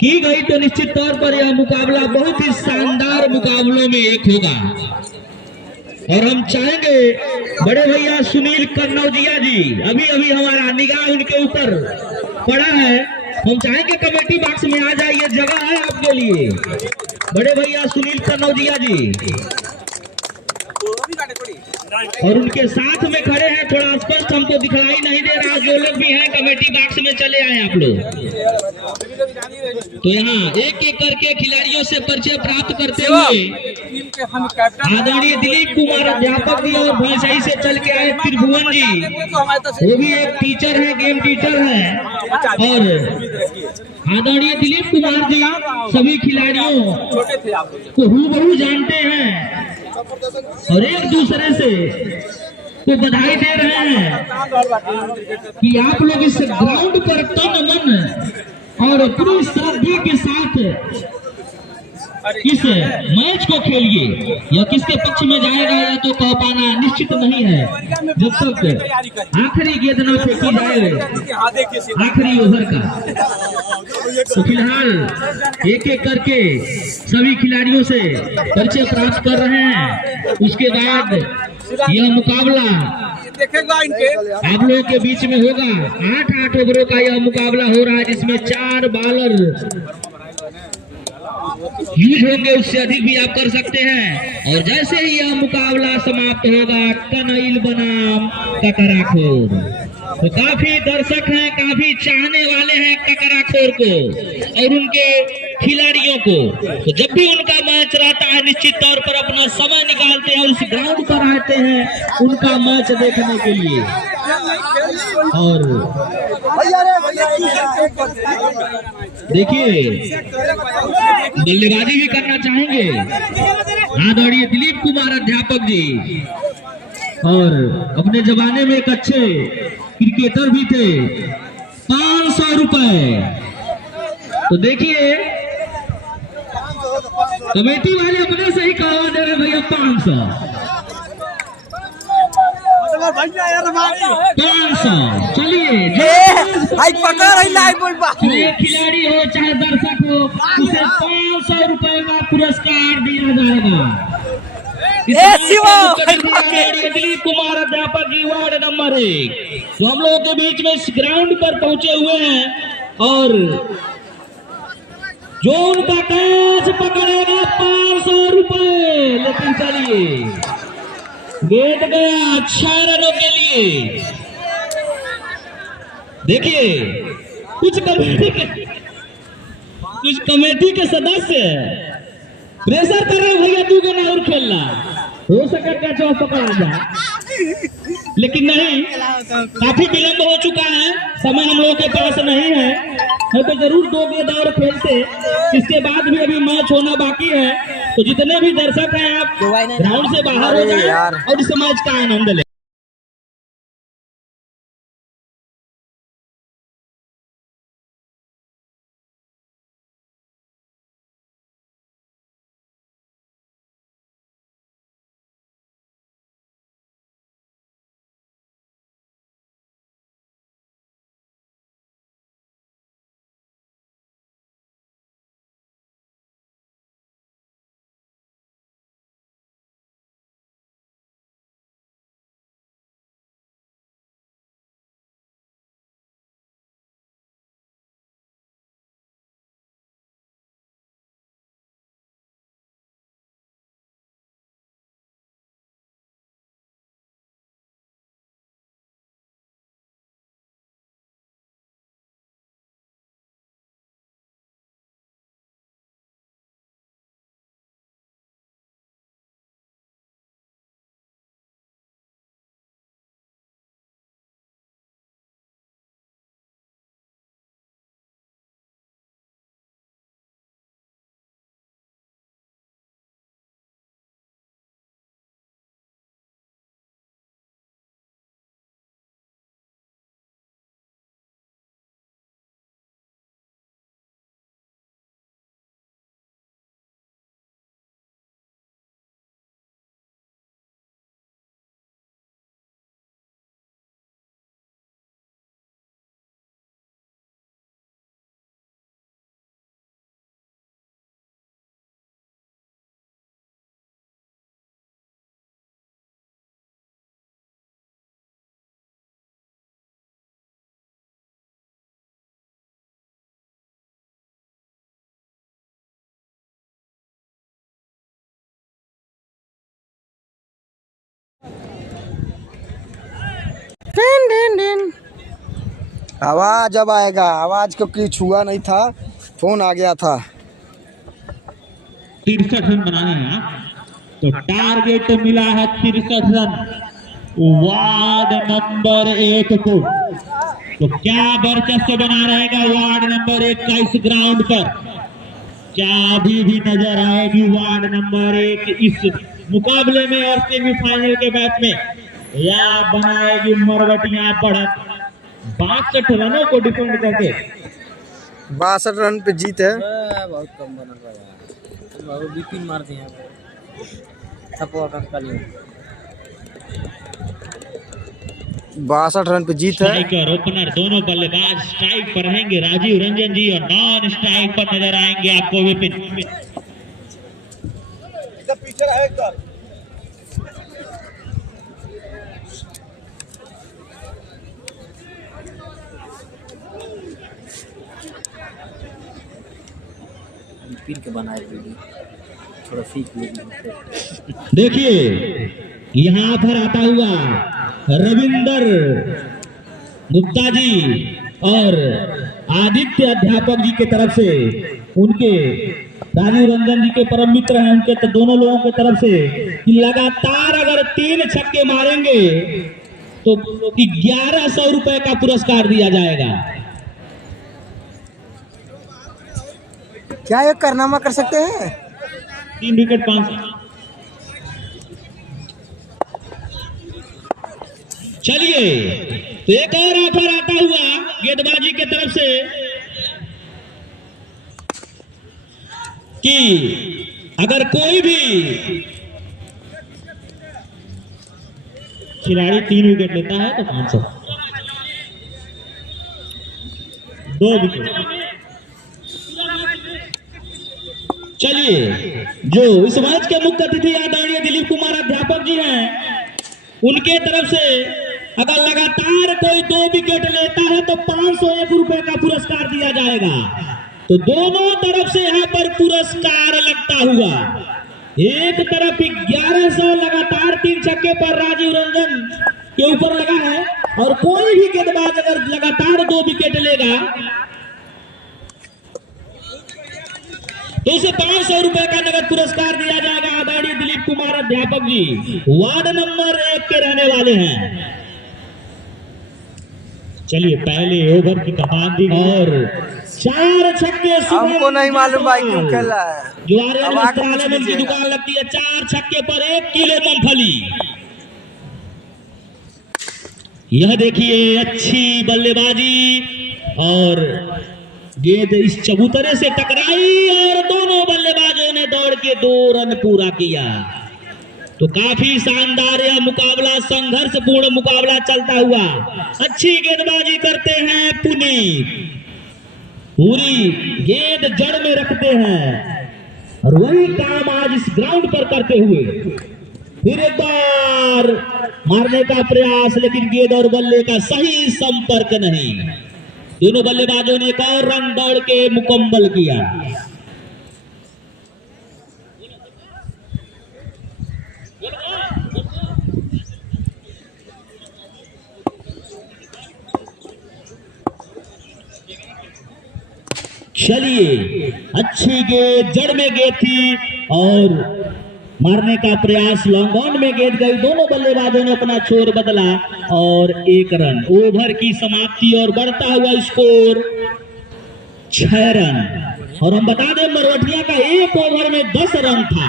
की गई तो निश्चित तौर पर यह मुकाबला बहुत ही शानदार मुकाबलों में एक होगा। और हम चाहेंगे बड़े भैया सुनील कन्नौजिया जी, अभी अभी हमारा निगाह उनके ऊपर पड़ा है, हम चाहेंगे कमेटी बॉक्स में आ जाइए, जगह है आपके लिए। बड़े भैया सुनील कन्नौजिया जी और उनके साथ में खड़े हैं, थोड़ा स्पष्ट हमको दिखाई नहीं दे रहा, जो लोग भी हैं कमेटी बॉक्स में चले आए आप लोग। तो यहाँ एक एक करके खिलाड़ियों से परिचय प्राप्त करते हुए आदरणीय दिलीप कुमार अध्यापक जी और भाषाई से चल के आए त्रिभुवन जी, वो भी एक टीचर है, गेम टीचर है, और आदरणीय दिलीप कुमार जी सभी खिलाड़ियों को हूबहू जानते हैं और एक दूसरे से तो बधाई दे रहे हैं कि आप लोग इस ग्राउंड पर तन मन और पूरी श्रद्धा के साथ इस मैच को खेलिए। यह किसके पक्ष में जाएगा या तो कह पाना निश्चित नहीं है जब तक आखिरी गेंद न फेंकी जाए आखिरी ओवर का। तो फिलहाल एक एक करके सभी खिलाड़ियों से परिचय प्राप्त कर रहे हैं। उसके बाद यह मुकाबला आप लोगों के बीच में होगा। 8 ओवरों का यह मुकाबला हो रहा है जिसमें 4 बॉलर यूज होंगे, उससे अधिक भी आप कर सकते हैं। और जैसे ही यह मुकाबला समाप्त होगा कनइल बनाम ककराखोर, तो काफी दर्शक हैं, काफी चाहने वाले हैं ककराखोर को और उनके खिलाड़ियों को। तो जब भी उनका मैच रहता है निश्चित तौर पर अपना समय निकालते हैं और उस ग्राउंड पर आते हैं उनका मैच देखने के लिए। और देखिए बल्लेबाजी भी करना चाहेंगे आदरणीय दिलीप कुमार अध्यापक जी, और अपने जमाने में एक अच्छे क्रिकेटर भी थे। 500 रुपए। तो देखिए कमेटी वाले अपने से ही करवा दे रहे भैया 500। 500 चलिए चाहे खिलाड़ी हो चाहे दर्शक हो उसे 500 रुपए का पुरस्कार दिया जाएगा। दिलीप कुमार अध्यापक जी वार्ड नंबर 1 जो हम लोगों के बीच में इस ग्राउंड पर पहुंचे हुए हैं और जो उनका कैच पकड़ेगा 500 रुपए। लेकिन चलिए गेट गया 6 रनों के लिए। देखिए कुछ कमेटी के सदस्य प्रेशर कर रहे भैया 2 गेंद और खेलना, हो सके कैच और पकड़ा जाए, लेकिन नहीं, काफी विलंब हो चुका है, समय हम लोगों के पास नहीं है तो जरूर 2 गेंद और खेलते। इसके बाद भी अभी मैच होना बाकी है। तो जितने भी दर्शक हैं आप ग्राउंड से बाहर हो जाएं और इस मैच का आनंद लें। आवाज अब आएगा, आवाज को कुछ हुआ नहीं था, फोन आ गया था। 63 रन बनाए हैं तो टारगेट मिला है 63 रन वार्ड नंबर 1 को। तो क्या वर्चस्व बना रहेगा वार्ड नंबर 1 का इस ग्राउंड पर? क्या अभी भी नजर आएगी वार्ड नंबर 1 इस मुकाबले में और सेमीफाइनल के मैच में, या बनाएगी मरवटियां बढ़त 62 रनों को डिफेंड करके? 62 रन पे जीत है। बहुत कम बना रहा है, बहुत बिपिन मार दिए सपोर्ट कर लिए। 62 रन पे जीत है। स्ट्राइकर ओपनर दोनों बल्लेबाज स्ट्राइक पर रहेंगे, राजीव रंजन जी, और नॉन स्ट्राइक पर नजर आएंगे आपको विपिन। बिपिन के बनाए थोड़ा सीख देखिए यहाँ पर आता हुआ रविंदर गुप्ता जी और आदित्य अध्यापक जी के तरफ से, उनके राजीव रंजन जी के परम मित्र हैं, उनके तो दोनों लोगों की तरफ से कि लगातार अगर 3 छक्के मारेंगे तो 1100 रुपए का पुरस्कार दिया जाएगा। क्या ये कारनामा कर सकते हैं? 3 विकेट 500। चलिए तो एक और ऑफर आता हुआ गेंदबाजी के तरफ से कि अगर कोई भी खिलाड़ी 3 विकेट लेता है तो 500, 2 विकेट। चलिए जो इस मैच के मुख्य अतिथि आदरणीय दिलीप कुमार अध्यापक जी हैं, उनके तरफ से अगर लगातार कोई 2 विकेट लेता है तो 501 रुपए का पुरस्कार दिया जाएगा। तो दोनों तरफ से यहाँ पर पुरस्कार लगता हुआ, एक तरफ 1100 लगातार 3 छक्के पर राजीव रंजन के ऊपर लगा है, और कोई भी गेंदबाज अगर लगातार 2 विकेट लेगा तो उसे 500 रुपए का नगद पुरस्कार दिया जाएगा। आदरणीय दिलीप कुमार अध्यापक जी वार्ड नंबर 1 के रहने वाले हैं। चलिए पहले ओवर की कमान दी और 4 छक्के। हमको नहीं मालूम भाई क्यों खेला है। जो आर्यन की दुकान लगती है, 4 छक्के पर 1 किलो मूंगफली। यह देखिए अच्छी बल्लेबाजी, और गेंद इस चबूतरे से टकराई और दोनों बल्लेबाजों ने दौड़ के 2 रन पूरा किया। तो काफी शानदार यह मुकाबला, संघर्षपूर्ण मुकाबला चलता हुआ। अच्छी गेंदबाजी करते हैं पुनीत, पूरी गेंद जड़ में रखते हैं, और वही काम आज इस ग्राउंड पर करते हुए फिर एक बार मारने का प्रयास, लेकिन गेंद और बल्ले का सही संपर्क नहीं। दोनों बल्लेबाजों ने एक और रन दौड़ के मुकम्मल किया। चलिए अच्छी गेंद जड़ में गेंद थी और मारने का प्रयास लॉन्ग ऑन में गेंद गई। दोनों बल्लेबाजों ने अपना छोर बदला और 1 रन। ओवर की समाप्ति और बढ़ता हुआ स्कोर 6 रन। और हम बता दें मरवटिया का 1 ओवर में 10 रन था।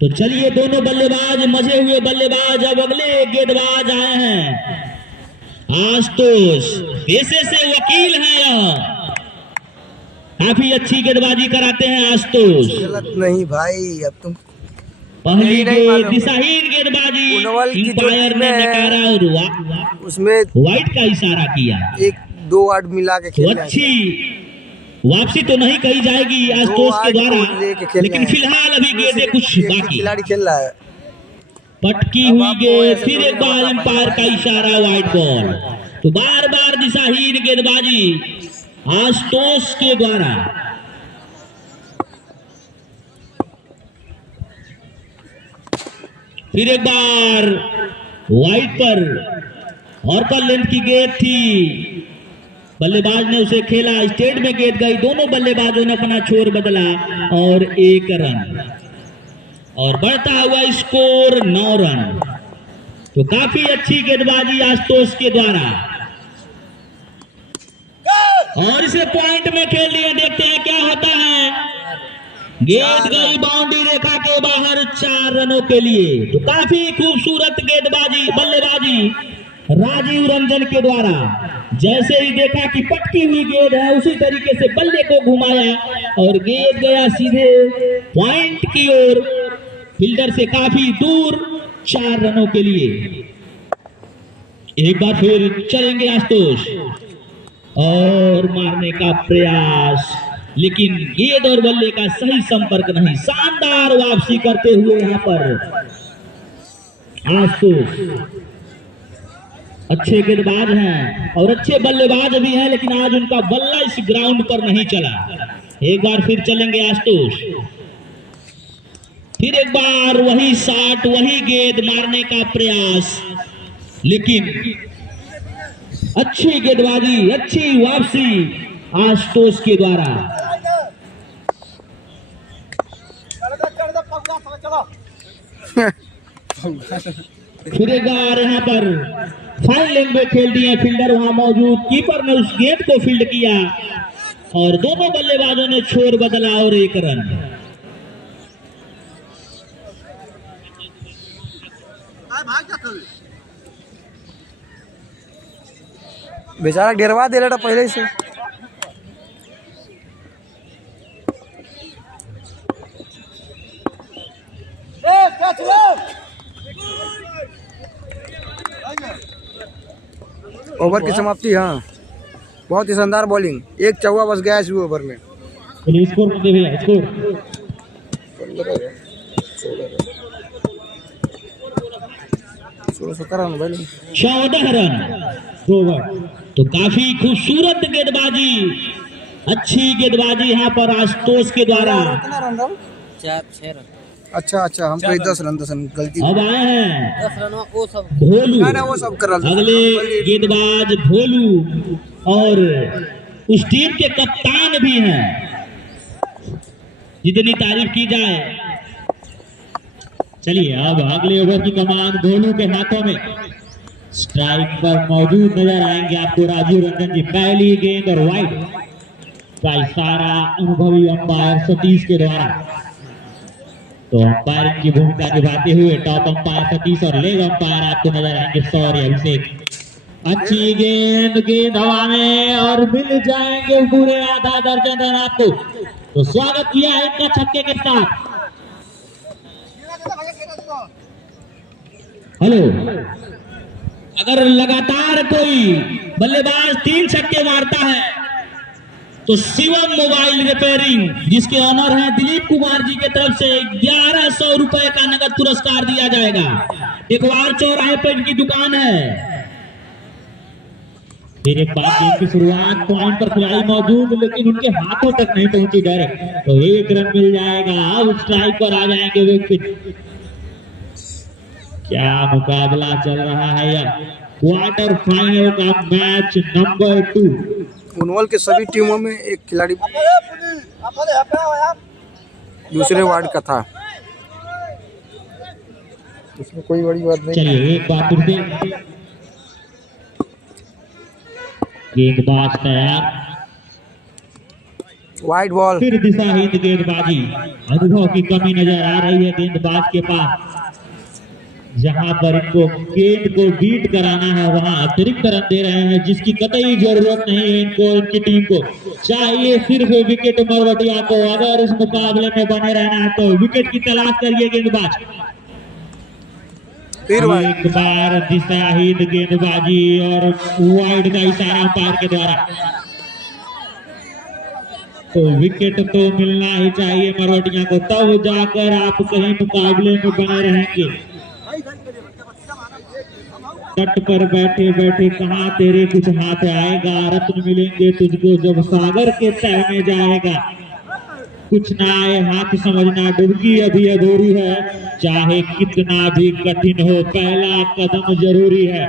तो चलिए दोनों बल्लेबाज मजे हुए बल्लेबाज। अब अगले गेंदबाज आए हैं आशुतोष, पेशे से वकील हैं यह, काफी अच्छी गेंदबाजी कराते हैं आशुतोष। गलत नहीं भाई, अब तुम पहली गेंद दिशाहीन गेंदबाजी, अंपायर ने नकारा और उसमें व्हाइट का इशारा किया। 1-2 वार्ड मिला के खेलना है। अच्छी वापसी तो नहीं कही जाएगी आशुतोष के द्वारा, लेकिन फिलहाल अभी गेंदें कुछ बाकी। खिलाड़ी खेल रहा है। पटकी हुई गेंद, फिर एक बार अंपायर का इशारा, व्हाइट बॉल। तो बार बार दिशाहीन गेंदबाजी आशुतोष के द्वारा। फिर एक बार व्हाइट पर, और का लेंथ की गेंद थी, बल्लेबाज ने उसे खेला, स्टेट में गेंद गई, दोनों बल्लेबाजों ने अपना छोर बदला और 1 रन और बढ़ता हुआ स्कोर 9 रन। तो काफी अच्छी गेंदबाजी आशुतोष के द्वारा और इसे पॉइंट में खेल लिया। देखते हैं क्या होता है। गेंद गई बाउंड्री रेखा के बाहर 4 रनों के लिए। तो काफी खूबसूरत गेंदबाजी बल्लेबाजी राजीव रंजन के द्वारा। जैसे ही देखा कि पटकी हुई गेंद है उसी तरीके से बल्ले को घुमाया और गेंद गया सीधे पॉइंट की ओर, फील्डर से काफी दूर 4 रनों के लिए। एक बार फिर चलेंगे आशुतोष और मारने का प्रयास, लेकिन गेंद और बल्ले का सही संपर्क नहीं। शानदार वापसी करते हुए यहाँ पर आशुतोष अच्छे गेंदबाज हैं और अच्छे बल्लेबाज भी हैं, लेकिन आज उनका बल्ला इस ग्राउंड पर नहीं चला। एक बार फिर चलेंगे आशुतोष, फिर एक बार वही शॉट, वही गेंद मारने का प्रयास, लेकिन अच्छी गेंदबाजी, अच्छी वापसी आशुतोष के द्वारा। फिर एक बार यहाँ पर फाइन लेग में खेल दिए फील्डर वहां मौजूद, कीपर ने उस गेंद को फील्ड किया और दोनों बल्लेबाजों ने छोर बदला और 1 रन। बेचारा डेरवा दे रहा पहले ही से। ओवर की समाप्ति। हाँ, बहुत ही शानदार बॉलिंग, 1 चौका बस गया इस ओवर में। स्कोर मुझे भी स्कोर 14 रन 2 ओवर। तो काफी खूबसूरत गेंदबाजी, अच्छी गेंदबाजी यहाँ पर आशुतोष के द्वारा। 4-6 रन। अच्छा, हम तो 10 रन गलती। अब आए हैं 10 रन वो सब भोलू, ना वो सब कर रहा था। अगले गेंदबाज भोलू और उस टीम के कप्तान भी हैं, जितनी तारीफ की जाए। चलिए अब अगले ओवर की कमान भोलू के हाथों में। स्ट्राइक पर मौजूद नजर आएंगे आपको राजीव रंजन जी। पहली गेंद और वाइड का इशारा अनुभवी अंपायर सतीश के द्वारा। तो अंपायरिंग की भूमिका निभाते हुए टॉप अंपायर सतीश और लेग अंपायर आपको नजर आएंगे सौर्य अभिषेक। अच्छी गेंद हवा में और मिल जाएंगे पूरे आधा दर्जन रन आपको। तो स्वागत किया है इनका छक्के के साथ। हेलो, अगर लगातार कोई बल्लेबाज 3 छक्के मारता है तो शिवम मोबाइल रिपेयरिंग, जिसके ऑनर हैं दिलीप कुमार जी की तरफ से 1100 रुपए का नगद पुरस्कार दिया जाएगा। एकवार चौराहे पर इनकी दुकान है। फिर एक बार गेम की शुरुआत, पॉइंट पर खिलाड़ी मौजूद, लेकिन उनके हाथों तक नहीं पहुंची डायरेक्ट। तो 1 रन मिल जाएगा। अब स्ट्राइक पर आ जाएंगे विकेट। क्या मुकाबला चल रहा है यार। क्वार्टर फाइनल का मैच नंबर 2। उनवल के सभी टीमों में एक खिलाड़ी दूसरे वार्ड का था, इसमें कोई बड़ी बात नहीं। चलिए एक बार फिर से गेंदबाज तैयार, वाइड बॉल। फिर दिशाहीन गेंदबाजी। अनुभव की कमी नजर आ रही है गेंदबाज के पास। जहां पर इनको गेंद को बीट कराना है वहां अतिरिक्त रन दे रहे हैं, जिसकी कतई जरूरत नहीं है इनको। इनकी टीम को चाहिए सिर्फ विकेट मरवटिया को। अगर इस मुकाबले में बने रहना है तो विकेट की तलाश करिए गेंदबाज। एक बार दिशाहीन गेंदबाजी और वाइड का इशारा अंपायर के द्वारा। तो विकेट तो मिलना ही चाहिए मरवटिया को, तब जाकर आप कहीं मुकाबले में बने रहेंगे। तट पर बैठे बैठे कहाँ तेरे कुछ हाथ आएगा, रत्न मिलेंगे तुझको जब सागर के तह में जाएगा। कुछ ना आए हाथ समझना डुबकी अभी अधूरी है, चाहे कितना भी कठिन हो पहला कदम जरूरी है।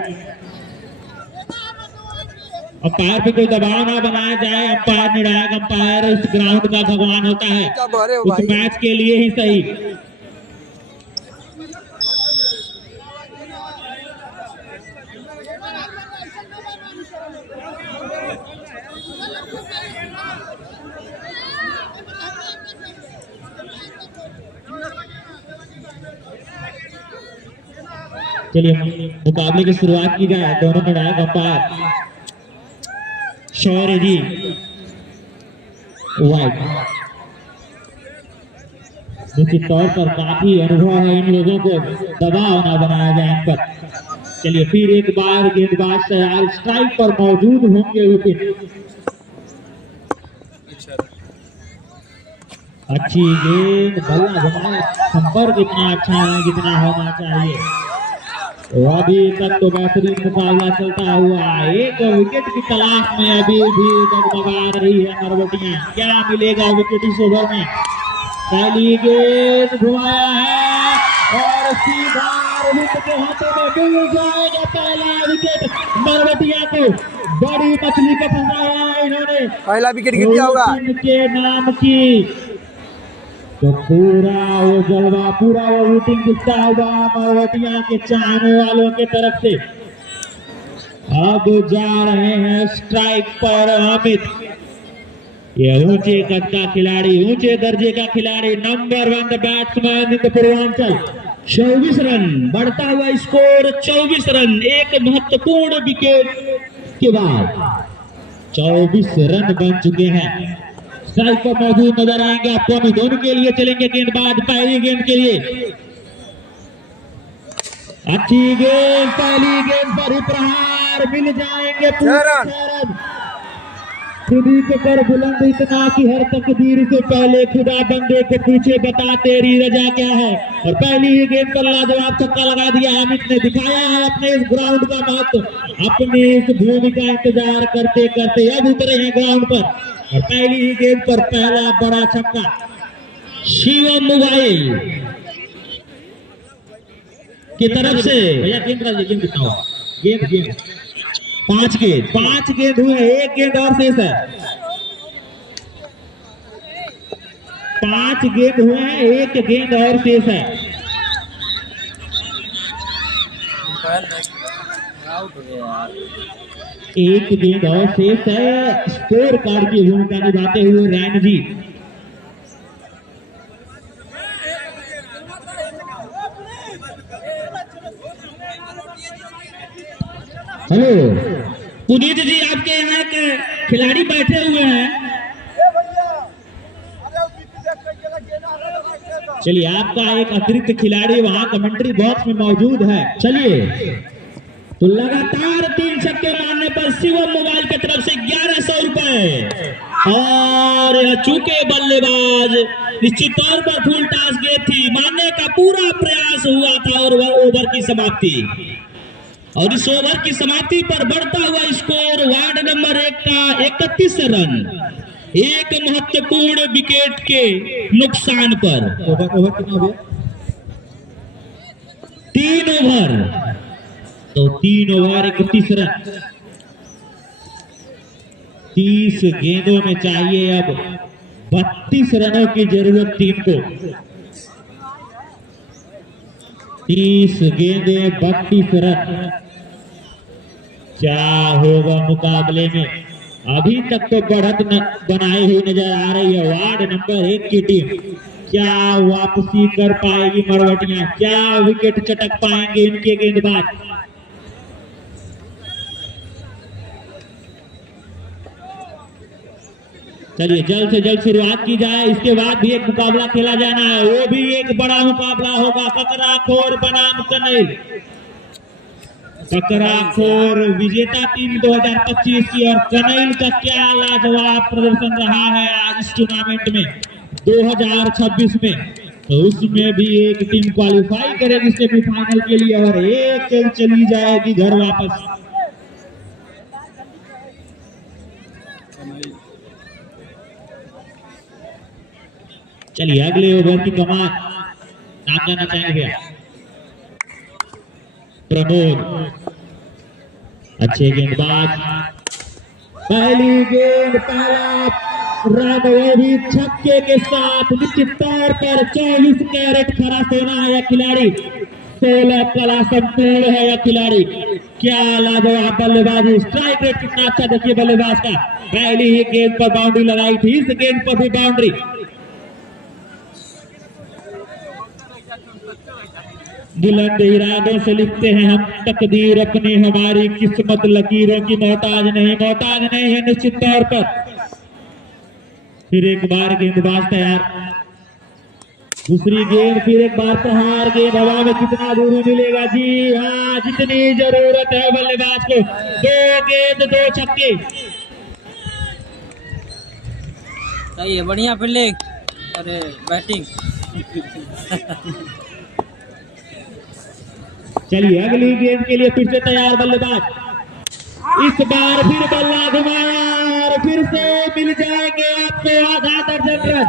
अंपायर पे कोई दबाव ना बनाया जाए। अंपायर निर्णायक अंपायर इस ग्राउंड का भगवान होता है, क्या बोल रहे हो उस भाई? मैच के लिए ही सही। चलिए मुकाबले की शुरुआत की जाए। दोनों निर्णायक अंपायर शौर्य जी वाइट। निश्चित तौर पर काफी अनुभव है इन लोगों को, दबाव ना बनाया जाए इन पर। चलिए फिर एक बार गेंदबाज तैयार, स्ट्राइक पर मौजूद होंगे विकेट। अच्छी गेंद, बल्ला जमाया, संपर्क इतना अच्छा है जितना होना चाहिए। अभी तक तो बेहतरीन मुकाबला चलता हुआ, एक विकेट की तलाश में अभी भी डगमगा रही है मरवटियां। क्या मिलेगा विकेट इस ओवर में? पहली गेंद घुमाया है और सीधा रोहित के हाथों में मिल जाएगा पहला विकेट। मरवटिया को बड़ी मछली को फंसाया है इन्होंने, पहला विकेट गिर गया होगा के नाम की। तो पूरा वो जलवा, पूरा वो रूटीन दिखता होगा मरवटिया के चाहने वालों के तरफ से। अब जा रहे हैं स्ट्राइक पर अमित, ये ऊंचे कद का खिलाड़ी, ऊंचे दर्जे का खिलाड़ी, नंबर 1 बैट्समैन इन पूर्वांचल। 24 रन, बढ़ता हुआ स्कोर 24 रन। एक महत्वपूर्ण विकेट के बाद 24 रन बन चुके हैं। स्ट्राइक पर मौजूद नजर आएंगे आपको अभी। दोनों के लिए चलेंगे गेंदबाज पहली गेंद के लिए। अच्छी गेंद, पहली गेंद पर ही प्रहार मिल जाएंगे पूरे 6 रन। खुदी को कर बुलंद इतना कि हर तकदीर से पहले खुदा बंदे को पूछे बता तेरी रजा क्या है। और पहली ही गेंद पर लाजवाब छक्का लगा दिया अमित ने। दिखाया है अपने इस ग्राउंड का महत्व, अपनी इस भूमि का इंतजार करते करते अब उतरे हैं ग्राउंड पर। और पहली ही गेंद पर पहला बड़ा छक्का। शिवम मोबाइल की तरफ से भैया गेंद दिखाओ। गेंद 5 गेंद हुए, एक गेंद और शेष है। 5 गेंद हुए हैं, एक गेंद और शेष है। एक गेंद और शेष है। स्कोर कार्ड की भूमिका निभाते हुए रैन जी। हेलो पुनीत जी, आपके यहाँ के खिलाड़ी बैठे हुए हैं। चलिए आपका एक अतिरिक्त खिलाड़ी वहां कमेंट्री बॉक्स में मौजूद है। चलिए तो लगातार 3 छक्के मारने पर शिवम मोबाइल की तरफ से 1100 रुपए। और यह चूके बल्लेबाज निश्चित तौर पर फुल टॉस गेंद थी, मारने का पूरा प्रयास हुआ था और वह ओवर की समाप्ति। और इस ओवर की समाप्ति पर बढ़ता हुआ स्कोर वार्ड नंबर 1 का 31 रन, एक महत्वपूर्ण विकेट के नुकसान पर। ओवर कितना हुआ? 3 ओवर, तो 3 ओवर 31 रन। 30 गेंदों में चाहिए अब 32 रनों की जरूरत टीम को। 30 गेंदें 32 रन। क्या होगा मुकाबले में? अभी तक तो बढ़त बनाई हुई नजर आ रही है वार्ड नंबर 1 की टीम। क्या वापसी कर पाएगी मरवटियां? क्या विकेट चटक पाएंगे इनके गेंदबाज? चलिए जल्द से जल्द शुरुआत की जाए। इसके बाद भी एक मुकाबला खेला जाना है, वो भी एक बड़ा मुकाबला होगा। ककराखोर बनाम कनैल। ककराखोर विजेता टीम 2025 की, और कनैल का क्या लाजवाब प्रदर्शन रहा है आज इस टूर्नामेंट में 2026 में। तो उसमें भी एक टीम क्वालिफाई करेगी सेमीफाइनल के लिए और एक चली जाएगी घर वापस। चलिए अगले ओवर की कमान नाम जाना चाहेंगे प्रमोद। अच्छे गेंदबाज पहली गेंद पहला रन वो भी छक्के के साथ निश्चित तौर पर 24 कैरेट खरा सोना है यह खिलाड़ी, 16 कला संपूर्ण है यह खिलाड़ी। क्या लाजवाब बल्लेबाजी, स्ट्राइक रेट कितना अच्छा देखिए बल्लेबाज का। पहली ही गेंद पर बाउंड्री लगाई थी, इस गेंद पर भी बाउंड्री। बुलंद इरादों से लिखते हैं हम तकदीर अपनी, हमारी किस्मत लकीरों की मोहताज नहीं है निश्चित तौर पर। फिर एक बार गेंदबाज तैयार, दूसरी गेंद, फिर एक बार प्रहार, गेंद हवा में कितना दूर मिलेगा? जी हाँ, जितनी जरूरत है बल्लेबाज को। 2 गेंद 2 छक्के। सही है, बढ़िया फील्डिंग, अरे बैटिंग। चलिए अगली गेंद के लिए फिर से तैयार बल्लेबाज। इस बार फिर बल्ला घुमाया और फिर से मिल जाएंगे आपको आधा दर्जन रन।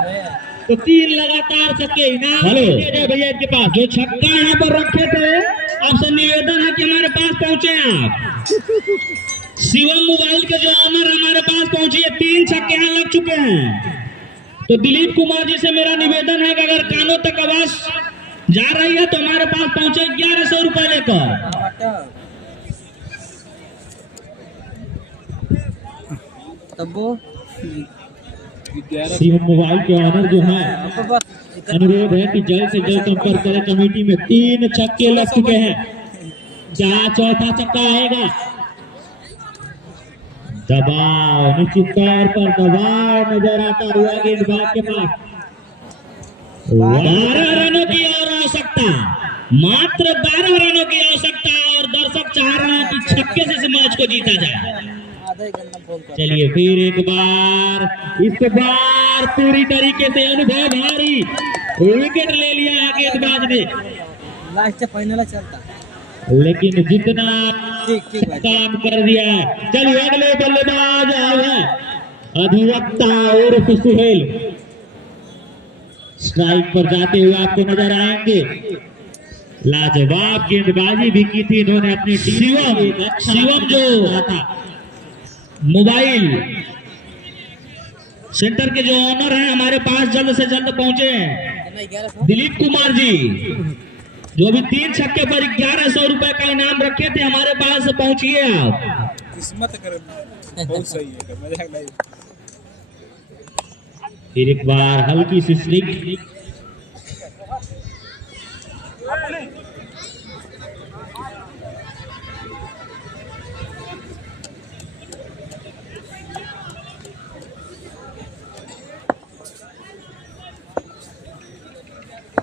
तो 3 लगातार छक्के इनाम भैया इनके पास। जो छक्का यहाँ पर रखे थे, आपसे निवेदन है कि हमारे पास पहुंचे आप। शिवम मोबाइल के जो ऑनर हमारे पास पहुंचे, 3 छक्के यहाँ लग चुके हैं। तो दिलीप कुमार जी से मेरा निवेदन है कि अगर कानों तक आवाज जा रही है तो हमारे पास पहुंचे 1100 रुपए लेकर। तब वो शिवम मोबाइल के ऑनर जो है, अनुरोध है कि जल्द से जल्द संपर्क करें कमेटी में। 3 छक्के लग चुके हैं, क्या चौथा छक्का आएगा? दबाव, निश्चित तौर पर दबाव नजर आता हुआ गेंदबाज के पास। 12 रनों की और आवश्यकता, मात्र 12 रनों की आवश्यकता, और दर्शक चाह रहे हैं कि छक्के से इस मैच को जीता जाए। चलिए फिर एक बार, इस बार पूरी तरीके से अनुभव भारी, विकेट ले लिया है गेंदबाज ने। लास्ट फाइनल चलता, लेकिन जितना काम कर दिया है। चलिए अगले बल्लेबाज है अधिवक्ता उर्फ सुहेल, स्ट्राइक पर जाते हुए आपको नजर आएंगे। लाजवाब गेंदबाजी भी की थी इन्होंने अपनी टीम। शिवम जो था मोबाइल सेंटर के जो ऑनर हैं हमारे पास जल्द से जल्द पहुंचे हैं। दिलीप कुमार जी जो अभी 3 छक्के पर 1100 रुपए का इनाम रखे थे, हमारे पास पहुंचिए आप। किस्मत कर बहुत सही है, मजाक नहीं। फिर एक बार हल्की सी स्लिप,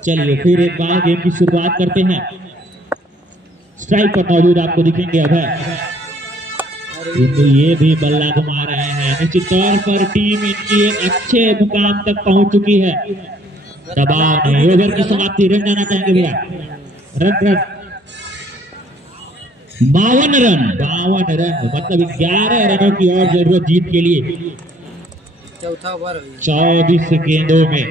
चलिए फिर एक बार गेम की शुरुआत करते हैं। स्ट्राइक पर मौजूद आपको दिखेंगे अब है, ये भी बल्ला घुमा रहे हैं। निश्चित तौर पर टीम इनकी एक अच्छे मुकाम तक पहुंच चुकी है। दबाव नहीं, ओवर की समाप्ति, रन जाना चाहेंगे भैया। रन 52 रन, मतलब 11 रनों की और जरूरत जीत के लिए। चौथा ओवर 24 गेंदों में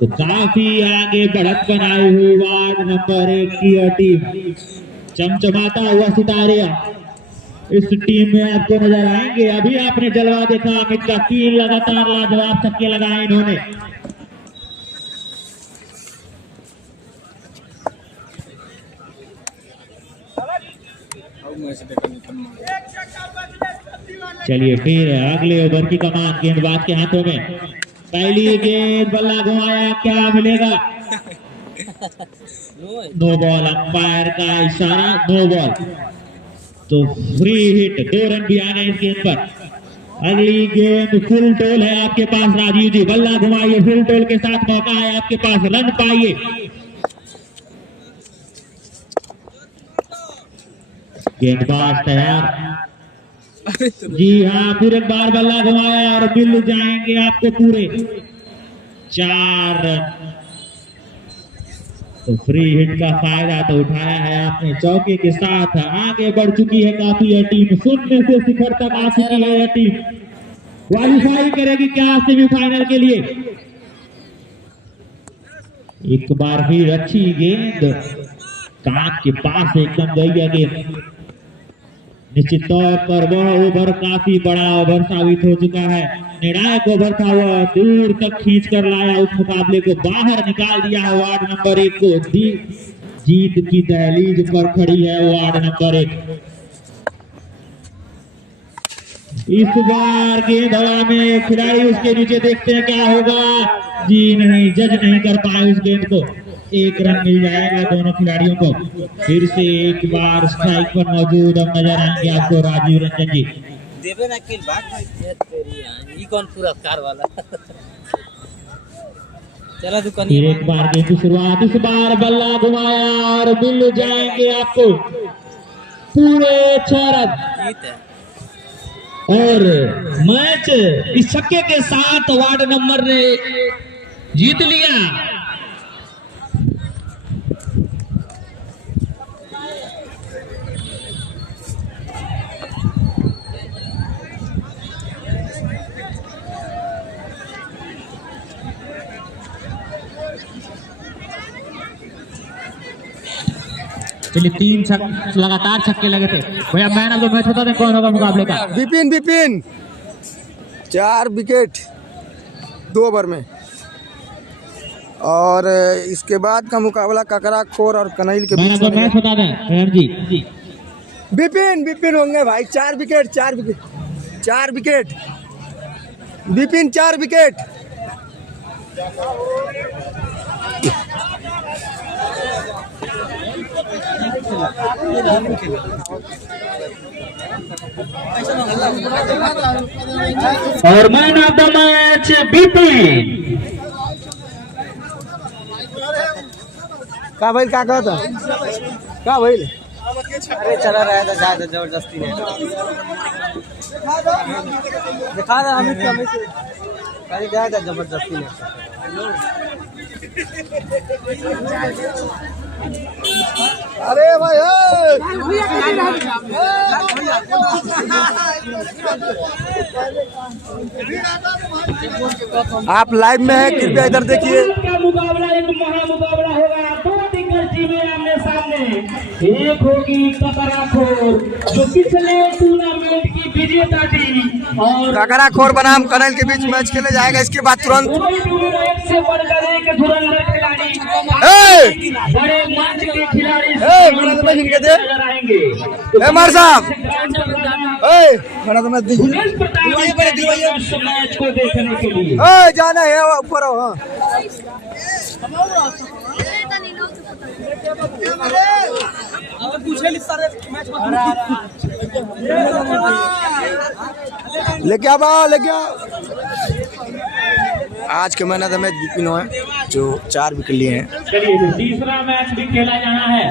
तो काफी आगे बढ़त बनाई हुई वार्ड नंबर 1 की यह टीम। चमचमाता हुआ सितारे इस टीम में आपको नजर आएंगे। अभी आपने जलवा देखा अमित का, 3 लगातार लाजवाब छक्के लगाए इन्होंने। चलिए फिर अगले ओवर की कमान गेंदबाज के हाथों में। पहली गेंद बल्ला घुमाया, क्या मिलेगा? नो बॉल, अंपायर का इशारा, नो बॉल। तो फ्री हिट, 2 रन भी आ गए इस गेंद पर। अगली गेंद फुल टोल है आपके पास राजीव जी, बल्ला घुमाइए, फुल टोल के साथ मौका है आपके पास, रन पाइए। गेंदबाज तैयार, जी हाँ, फिर एक बार बल्ला घुमाया और मिल जाएंगे आपको पूरे 4 रन। तो फ्री हिट का फायदा तो उठाया है आपने, चौके के साथ आगे बढ़ चुकी है काफी यह टीम, 0 से शिखर तक आ चुकी है यह टीम। क्वालिफाई करेगी क्या सेमीफाइनल के लिए? एक बार फिर अच्छी गेंद कांच के पास एकदम गई है गेंद। निश्चित तौर पर वह ओवर काफी बड़ा ओवर साबित हो चुका है। निर्णायक ओवर था, वह दूर तक खींच कर लाया, उस मुकाबले को बाहर निकाल दिया है। वार्ड नंबर 1 को जीत की दहलीज पर खड़ी है वार्ड नंबर 1। इस बार गेंद हवा में, खिलाड़ी उसके नीचे, देखते हैं क्या होगा। जी नहीं, जज नहीं कर पाए उस गेंद को। 1 रन मिल जाएगा दोनों खिलाड़ियों को। फिर से एक बार स्ट्राइक पर मौजूद अब नजर आएंगे आपको राजीव रंजन जी। देवे ना किल बात कौन पुरस्कार वाला चला दुकान। फिर एक बार गेंद की शुरुआत, इस बार बल्ला घुमाया और मिल जाएंगे आपको पूरे 6 रन। जीत है और मैच इस छक्के के साथ वार्ड नंबर ने जीत लिया। चलिए 3 लगातार छक्के लगे थे। भैया मैन ऑफ द मैच बता दें कौन होगा मुकाबले का? विपिन 4 विकेट 2 ओवर में। और इसके बाद का मुकाबला ककरा खोर और कनैल के man beach of the match बता दें रेहन जी। विपिन होंगे भाई। 4 विकेट 4 विकेट विपिन 4 विकेट। और man of the match Vipin. का भाई क्या कहता का भाई? अरे चला रहा था ज्यादा जबरदस्ती है दिखा रहा हमें अरे ज्यादा जबरदस्ती है। अरे भाई आप लाइव में हैं, कृपया इधर देखिए। मुकाबला एक महामुकाबला होगा। 2 दिग्गज टीमें आमने सामने। एक होगी ककरा खोर जो पिछले टूर्नामेंट की विजेता टीम, और ककरा खोर बनाम कनैल के बीच मैच खेले जाएगा। इसके बाद तुरंत एक से बढ़कर एक धुरंधर खिलाड़ी, बड़े मंच के खिलाड़ी नजर आएंगे। मार साहब मैच को देखने के लिए जाना है ऊपर। लेके आ आज के man of the match Vipin है जो 4 विकेट लिए हैं। चलिए 3रा मैच भी खेला जाना है।